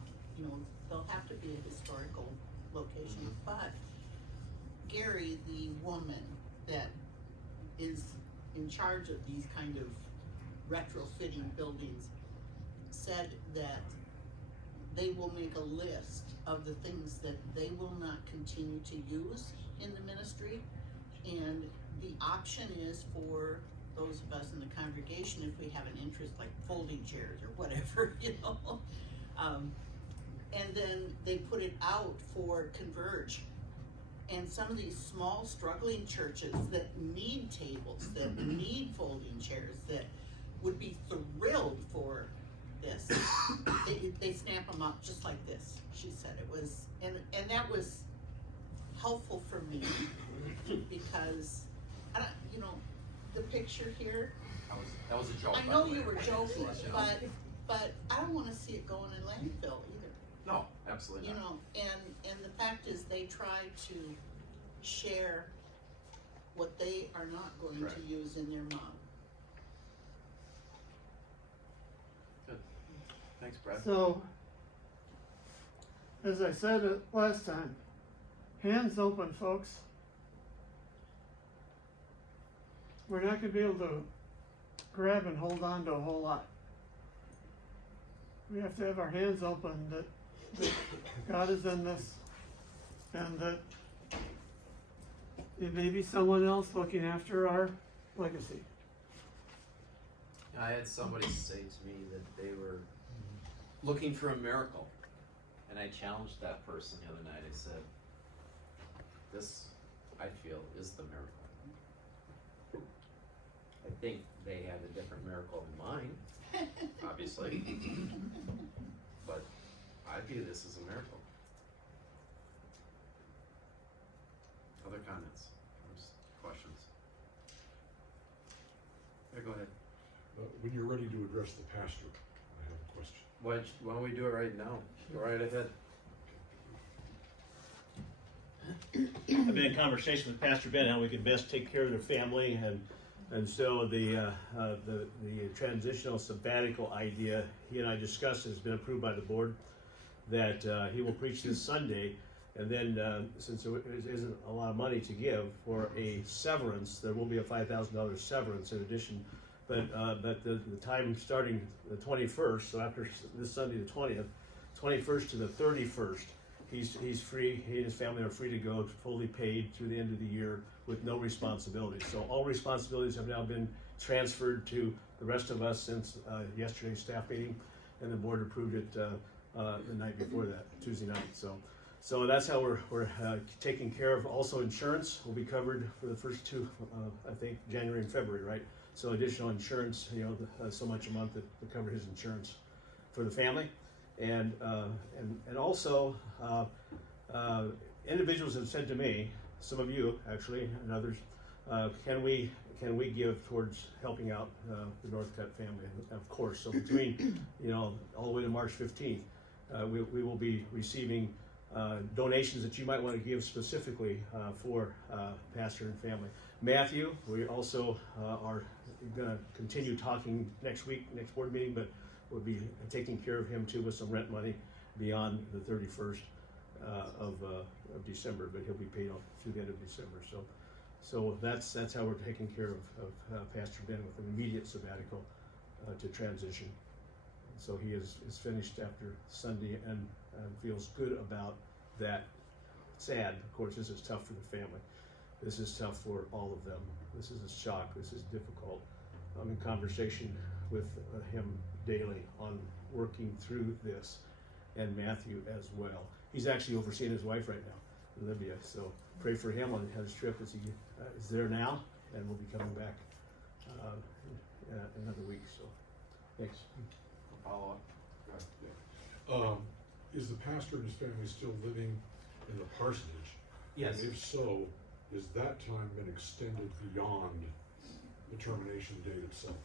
there'll have to be a historical location, but Gary, the woman that is in charge of these kind of retrofitting buildings, said that they will make a list of the things that they will not continue to use in the ministry, and the option is for those of us in the congregation, if we have an interest, like folding chairs or whatever, and then they put it out for Converge. And some of these small struggling churches that need tables, that need folding chairs, that would be thrilled for this, they snap them up just like this. She said it was, and that was helpful for me because the picture here. That was a joke. I know you were joking, but I don't want to see it going in landfill either. No, absolutely not. And the fact is they try to share what they are not going Correct. to use in their model. Good. Thanks, Brad. So, as I said it last time, hands open, folks. We're not going to be able to grab and hold on to a whole lot. We have to have our hands open that God is in this, and that it may be someone else looking after our legacy. I had somebody say to me that they were looking for a miracle, and I challenged that person the other night. I said, this, I feel, is the miracle. I think they have a different miracle in mind, obviously, but I view this as a miracle. Other comments, questions? Yeah, go ahead. When you're ready to address the pastor, I have a question. Why don't we do it right now? Go right ahead. I've been in conversation with Pastor Ben how we can best take care of their family, and so the transitional sabbatical idea he and I discussed has been approved by the board, that he will preach this Sunday, and then since there isn't a lot of money to give for a severance, there will be a $5,000 severance in addition, but the time starting the 21st, so after this Sunday the 20th, 21st to the 31st, he's free. He and his family are free to go, fully paid through the end of the year with no responsibilities. So all responsibilities have now been transferred to the rest of us since yesterday's staff meeting, and the board approved it the night before that, Tuesday night. So that's how we're taking care of. Also, insurance will be covered for the first two, I think, January and February, right? So additional insurance, so much a month to cover his insurance for the family. And also, individuals have said to me, some of you actually, and others, can we give towards helping out the Northcutt family? And of course, so between all the way to March 15th, we will be receiving donations that you might want to give specifically for pastor and family. Matthew, we also are going to continue talking next week, next board meeting, but we'll be taking care of him too with some rent money beyond the 31st of December, but he'll be paid off through the end of December. So that's how we're taking care of Pastor Ben with an immediate sabbatical to transition. So he is finished after Sunday and feels good about that. Sad, of course, this is tough for the family. This is tough for all of them. This is a shock. This is difficult. I'm in conversation with him daily on working through this, and Matthew as well. He's actually overseeing his wife right now in Libya, so pray for him on his trip as he is there now, and we'll be coming back in another week. So, thanks. Follow up. Is the pastor and his family still living in the parsonage? Yes. And if so, is that time been extended beyond the termination date itself?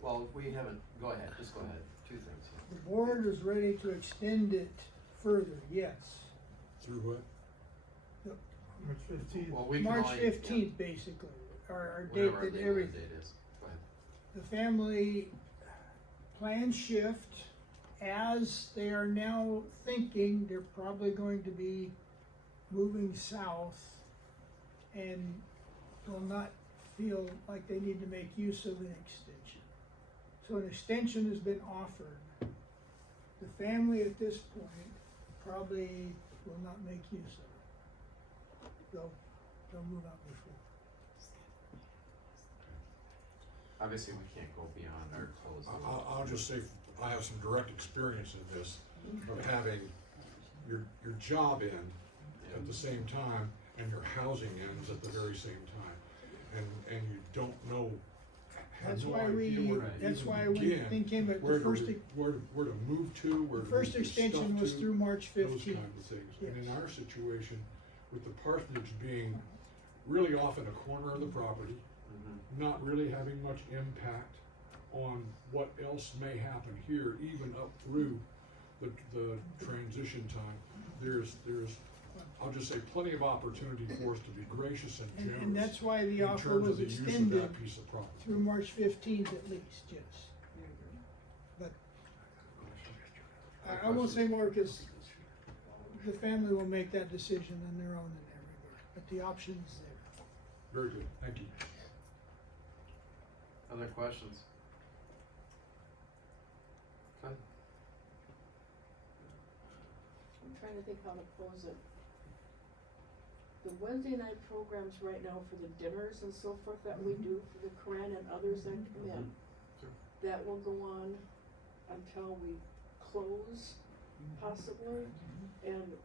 Well, we haven't, go ahead, just go ahead. Two things. The board is ready to extend it further, yes. Through what? March 15th. Well, we can March only- 15th, basically, our date Whatever our that legal everything. date is. Go ahead. The family plans shift as they are now thinking they're probably going to be moving south and will not feel like they need to make use of an extension. So an extension has been offered. The family at this point probably will not make use of it. They'll move out before. Obviously, we can't go beyond our closing. I'll just say, I have some direct experience in this, of having your job end at the same time and your housing ends at the very same time. And you don't know, have That's no why idea we, where to that's even why we begin, thinking that where the to, first, where to move to, where the to first move your extension stuff was to, through March those 15th. kind of things. And in Yes. our situation, with the parsonage being really off in a corner of the property, Mhm. not really having much impact on what else may happen here, even up through the transition time. There's, I'll just say, plenty of opportunity for us to be gracious and generous. And that's why the in offer terms of was the use of extended that piece of property. through March 15th at least, yes. But I won't say more because the family will make that decision on their own in that regard, but the option is there. Very good, thank you. Other questions? Okay. I'm trying to think how to close it. The Wednesday night programs right now for the dinners and so forth that we do for the Koran and others that come in, Sure. that will go on until we close possibly, and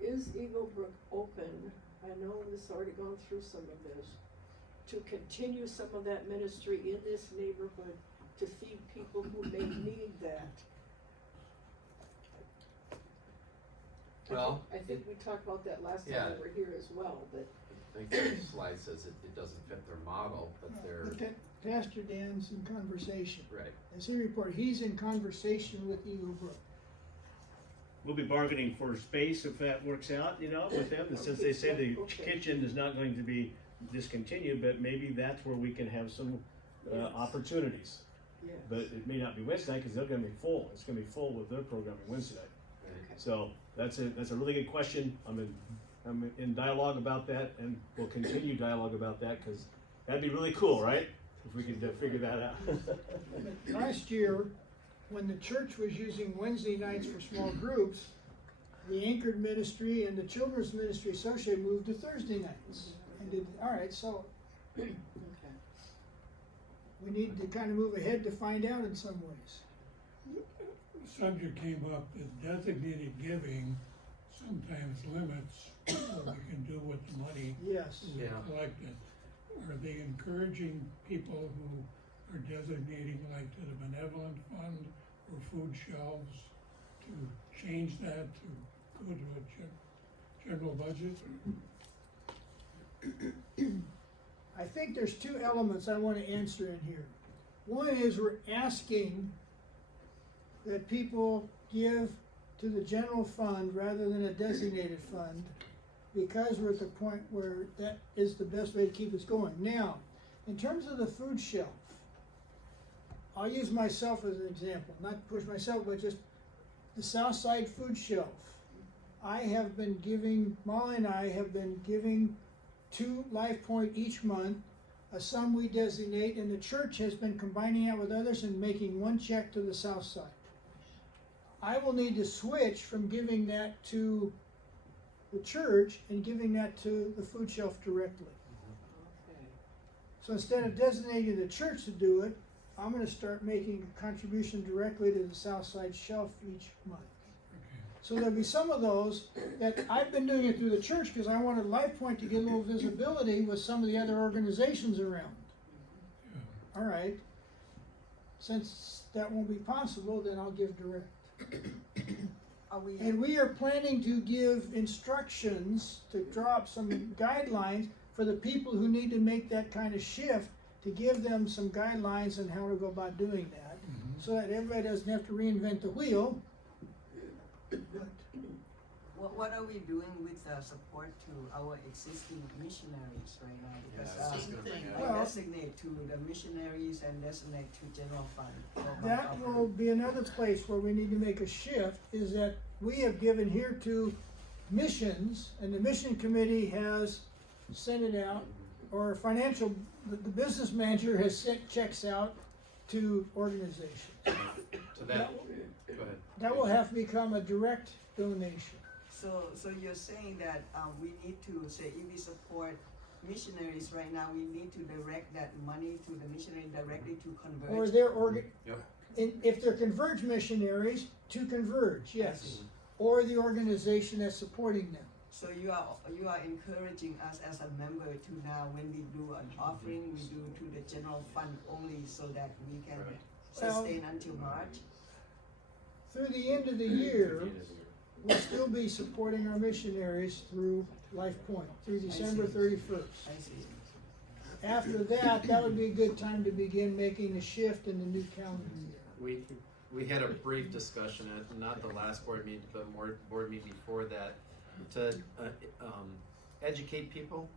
is Eagle Brook open? I know this already gone through some of this, to continue some of that ministry in this neighborhood to feed people who may need that. Well, I think we talked about that last Yeah. time we were here as well, but I think the slide says it doesn't fit their model, but they're, But that Pastor Dan's in conversation. right. As he reported, he's in conversation with Eagle Brook. We'll be bargaining for space if that works out, with them, and since they say the Okay. kitchen is not going to be discontinued, but maybe that's where we can have some Yes. opportunities. yeah. But it may not be Wednesday night, because they're gonna be full, it's gonna be full with their programming Wednesday night. Right. So, that's a really good question, I'm in dialogue about that, and we'll continue dialogue about that, cause that'd be really cool, right? If we could figure that out. But last year, when the church was using Wednesday nights for small groups, the Anchored Ministry and the Children's Ministry Associated moved to Thursday nights. And did, all right, so Okay. we need to kind of move ahead to find out in some ways. Subject came up that designated giving sometimes limits what we can do with the money Yes. we Yeah. collected. Are they encouraging people who are designating, like to the benevolent fund or food shelves, to change that to go to a general budget? I think there's two elements I want to answer in here. One is we're asking that people give to the general fund rather than a designated fund, because we're at the point where that is the best way to keep us going. Now, in terms of the food shelf, I'll use myself as an example, not to push myself, but just the South Side food shelf. I have been giving, Molly and I have been giving to Life Point each month a sum we designate, and the church has been combining that with others and making one check to the South Side. I will need to switch from giving that to the church and giving that to the food shelf directly. So instead of designating the church to do it, I'm gonna start making a contribution directly to the South Side shelf each month. So there'll be some of those that I've been doing it through the church because I wanted Life Point to get a little visibility with some of the other organizations around. All right. Since that won't be possible, then I'll give direct. And we are planning to give instructions to draw up some guidelines for the people who need to make that kind of shift, to give them some guidelines on how to go about doing that, so that everybody doesn't have to reinvent the wheel. What are we doing with support to our existing missionaries right now? Because Same thing. we Well- designate to the missionaries and designate to general fund. That will be another place where we need to make a shift, is that we have given here to missions, and the mission committee has sent it out, or financial, the business manager has sent checks out to organizations. So that, go ahead. That will have to become a direct donation. So you're saying that we need to say, if we support missionaries right now, we need to direct that money to the missionary directly to Converge? Or their Yep. if they're Converge missionaries, to Converge, yes. Or the organization that's supporting them. So you are encouraging us as a member to now, when we do an offering, we do to the general fund only, so that we can sustain until March? Through the end of the year, we'll still be supporting our missionaries through Life Point, through December 31st. I see. After that, that would be a good time to begin making a shift in the new calendar year. We had a brief discussion at, not the last board meeting, but more board meeting before that, to educate people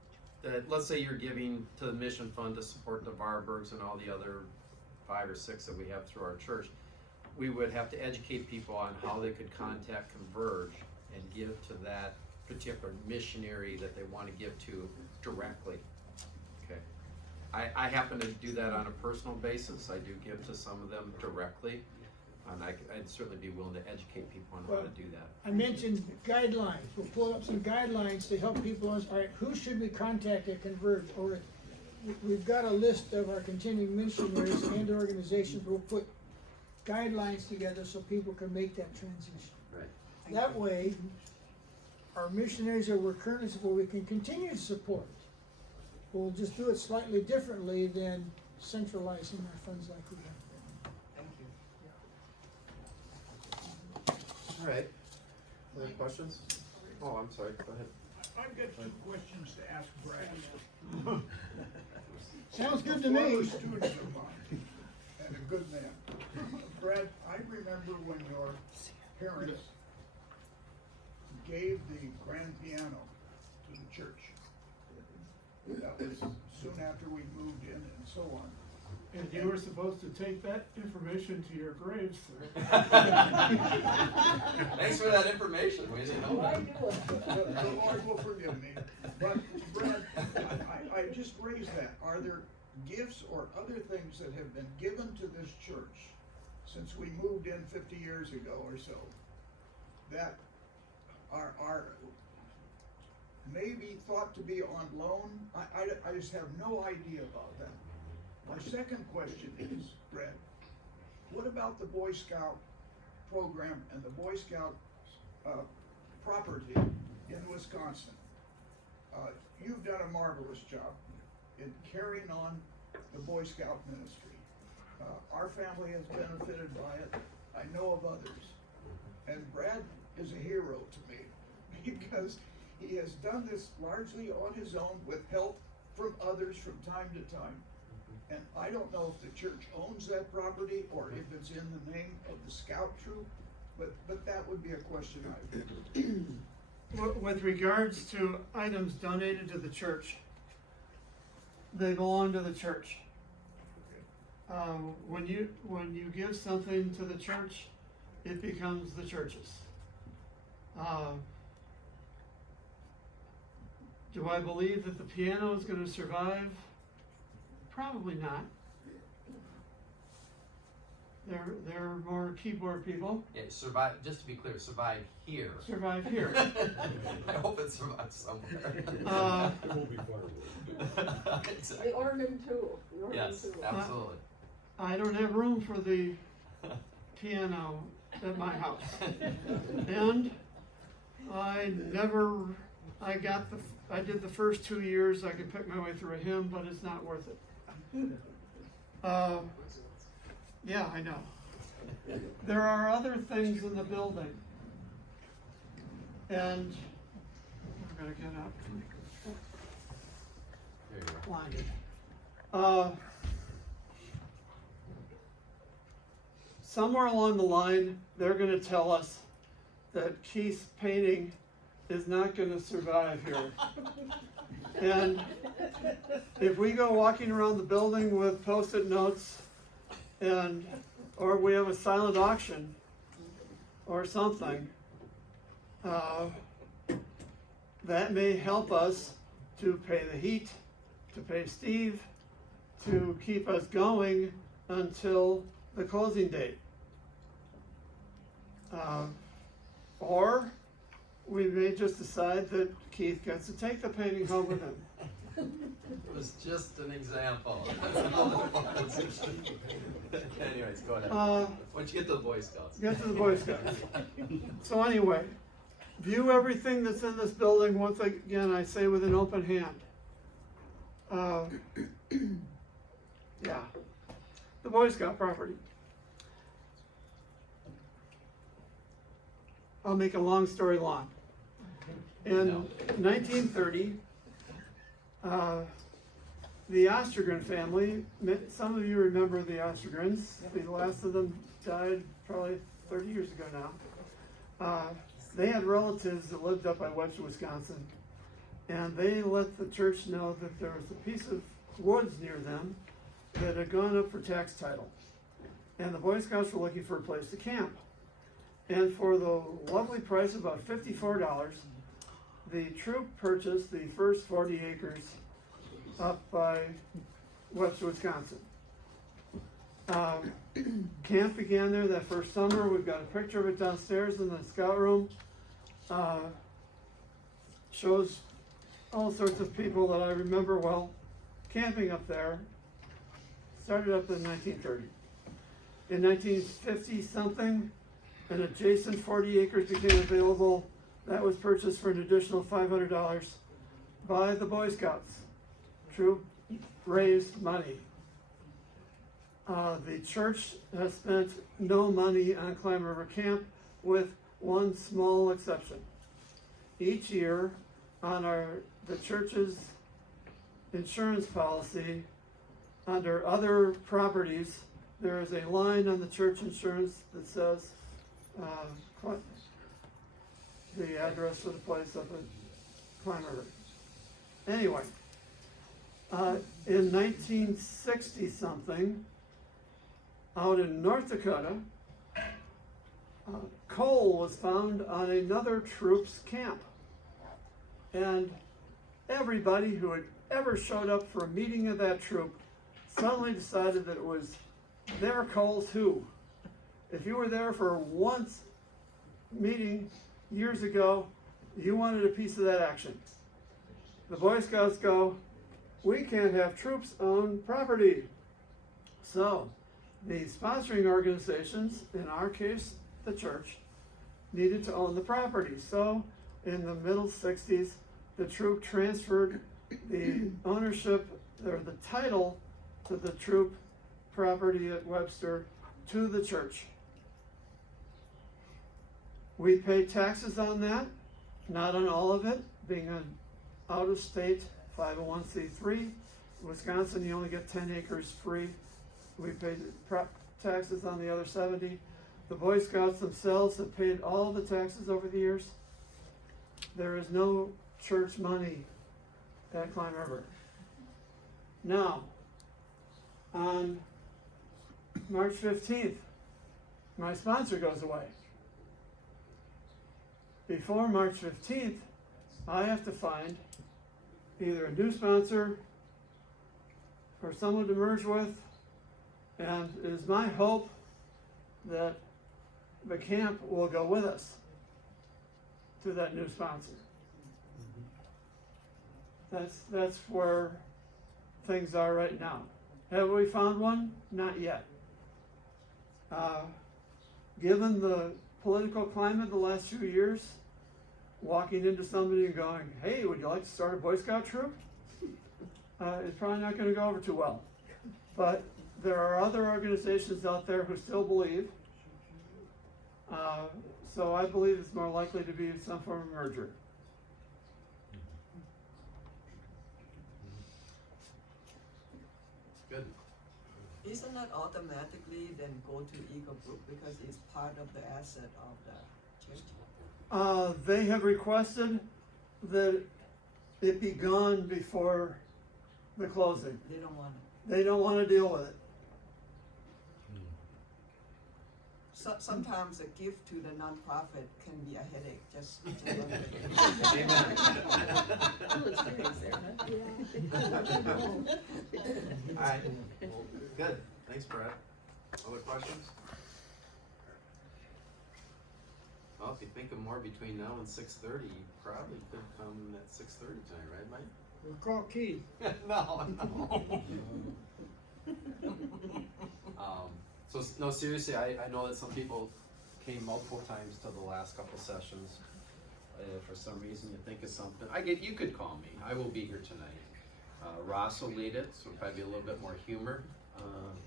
that, let's say you're giving to the mission fund to support the Varbergs and all the other 5 or 6 that we have through our church. We would have to educate people on how they could contact Converge and give to that particular missionary that they want to give to directly. Okay. I happen to do that on a personal basis. I do give to some of them directly, and I'd certainly be willing to educate people on how to do that. I mentioned guidelines. We'll pull up some guidelines to help people, all right, who should we contact at Converge? Or we've got a list of our continuing missionaries and organizations. We'll put guidelines together so people can make that transition. Right. That way, our missionaries that we're currently supporting, we can continue to support. We'll just do it slightly differently than centralizing our funds like we have. Thank you. All right. Other questions? Oh, I'm sorry. Go ahead. I've got 2 questions to ask Brad. Sounds good to A me. former student of mine, and a good man. Brad, I remember when your parents gave the grand piano to the church. That was soon after we moved in and so on. And you were supposed to take that information to your grave, sir. Thanks for that information. We didn't know Why that. do it? The Lord will forgive me. But Brad, I just raised that. Are there gifts or other things that have been given to this church since we moved in 50 years ago or so that are maybe thought to be on loan? I just have no idea about that. My second question is, Brad, what about the Boy Scout program and the Boy Scout property in Wisconsin? You've done a marvelous job in carrying on the Boy Scout ministry. Our family has benefited by it. I know of others. And Brad is a hero to me because he has done this largely on his own with help from others from time to time. And I don't know if the church owns that property or if it's in the name of the scout troop, but that would be a question I With regards to items donated to the church, they belong to the church. When you give something to the church, it becomes the church's. Do I believe that the piano is going to survive? Probably not. They're more keyboard people. It survive, just to be clear, survive here. Survive here. I hope it survives somewhere. It will be firewood. Exactly. The organ too, the organ Yes, too. absolutely. I don't have room for the piano at my house. And I did the first 2 years, I could pick my way through a hymn, but it's not worth it. Yeah, I know. There are other things in the building. And we're gonna get up. There you go. Blinded. Somewhere along the line, they're gonna tell us that Keith's painting is not gonna survive here. And if we go walking around the building with Post-it notes or we have a silent auction or something, that may help us to pay the heat, to pay Steve, to keep us going until the closing date. Or we may just decide that Keith gets to take the painting home with him. It was just an example. Anyways, go ahead. Once you get to the Boy Scouts. Get to the Boy Scouts. So anyway, view everything that's in this building, once again, I say with an open hand. Yeah, the Boy Scout property. I'll make a long story long. In 1930, the Ostergren family, some of you remember the Ostergrens, the last of them died probably 30 years ago now. They had relatives that lived up by Webster, Wisconsin, and they let the church know that there was a piece of woods near them that had gone up for tax title. And the Boy Scouts were looking for a place to camp. And for the lovely price of about $54, the troop purchased the first 40 acres up by Webster, Wisconsin. Camp began there that first summer. We've got a picture of it downstairs in the scout room. Shows all sorts of people that I remember well camping up there. Started up in 1930. In 1950 something, an adjacent 40 acres became available. That was purchased for an additional $500 by the Boy Scouts. Troop raised money. The church has spent no money on Climb River Camp with one small exception. Each year on the church's insurance policy, under other properties, there is a line on the church insurance that says the address for the place up at Climb River. Anyway, in 1960 something, out in North Dakota, coal was found on another troop's camp. And everybody who had ever showed up for a meeting of that troop suddenly decided that it was their coal too. If you were there for one meeting years ago, you wanted a piece of that action. The Boy Scouts go, we can't have troops own property. So, the sponsoring organizations, in our case, the church, needed to own the property. So, in the middle 60s, the troop transferred the ownership, or the title, to the troop property at Webster to the church. We pay taxes on that, not on all of it, being an out-of-state 501c3. Wisconsin, you only get 10 acres free. We paid taxes on the other 70. The Boy Scouts themselves have paid all the taxes over the years. There is no church money at Climb River. Now, on March 15th, my sponsor goes away. Before March 15th, I have to find either a new sponsor or someone to merge with, and it is my hope that the camp will go with us to that new sponsor. That's where things are right now. Have we found one? Not yet. Given the political climate the last few years, walking into somebody and going, hey, would you like to start a Boy Scout troop? It's probably not going to go over too well. But there are other organizations out there who still believe. So I believe it's more likely to be some form of merger. Good. Isn't that automatically then go to Eagle Brook because it's part of the asset of the church? They have requested that it be gone before the closing. They don't want it. They don't want to deal with it. So, sometimes a gift to the nonprofit can be a headache, just Alright, good, thanks Brad. Other questions? Well, if you think of more between now and 6:30, you probably could come at 6:30 tonight, right Mike? We'll call Keith. No. So, no, seriously, I know that some people came multiple times to the last couple sessions. For some reason you think of something, you could call me, I will be here tonight. Ross will lead it, so probably be a little bit more humor,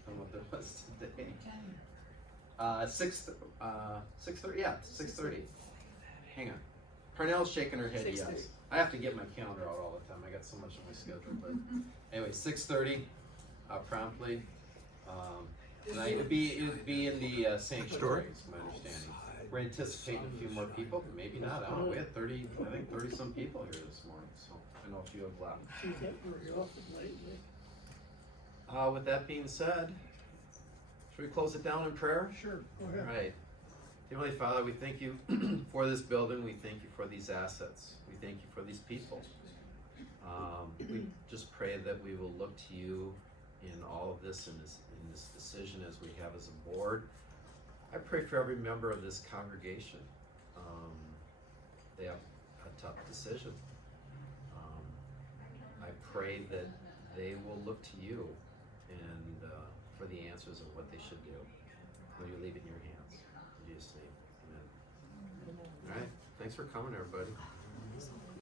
than what there was today. 6:30, yeah, 6:30. Hang on. Parnell's shaking her head yes. I have to get my calendar out all the time, I got so much on my schedule, but anyway, 6:30, promptly. Tonight it would be in the sanctuary, is my understanding. We're anticipating a few more people, but maybe not, I don't know, we had 30 some people here this morning, so I know a few have left. With that being said, should we close it down in prayer? Sure, go ahead. All right. Heavenly Father, we thank you for this building, we thank you for these assets, we thank you for these people. We just pray that we will look to you in all of this, in this decision as we have as a board. I pray for every member of this congregation. They have a tough decision. I pray that they will look to you and for the answers of what they should do. Will you leave it in your hands? In Jesus' name, amen. All right, thanks for coming, everybody.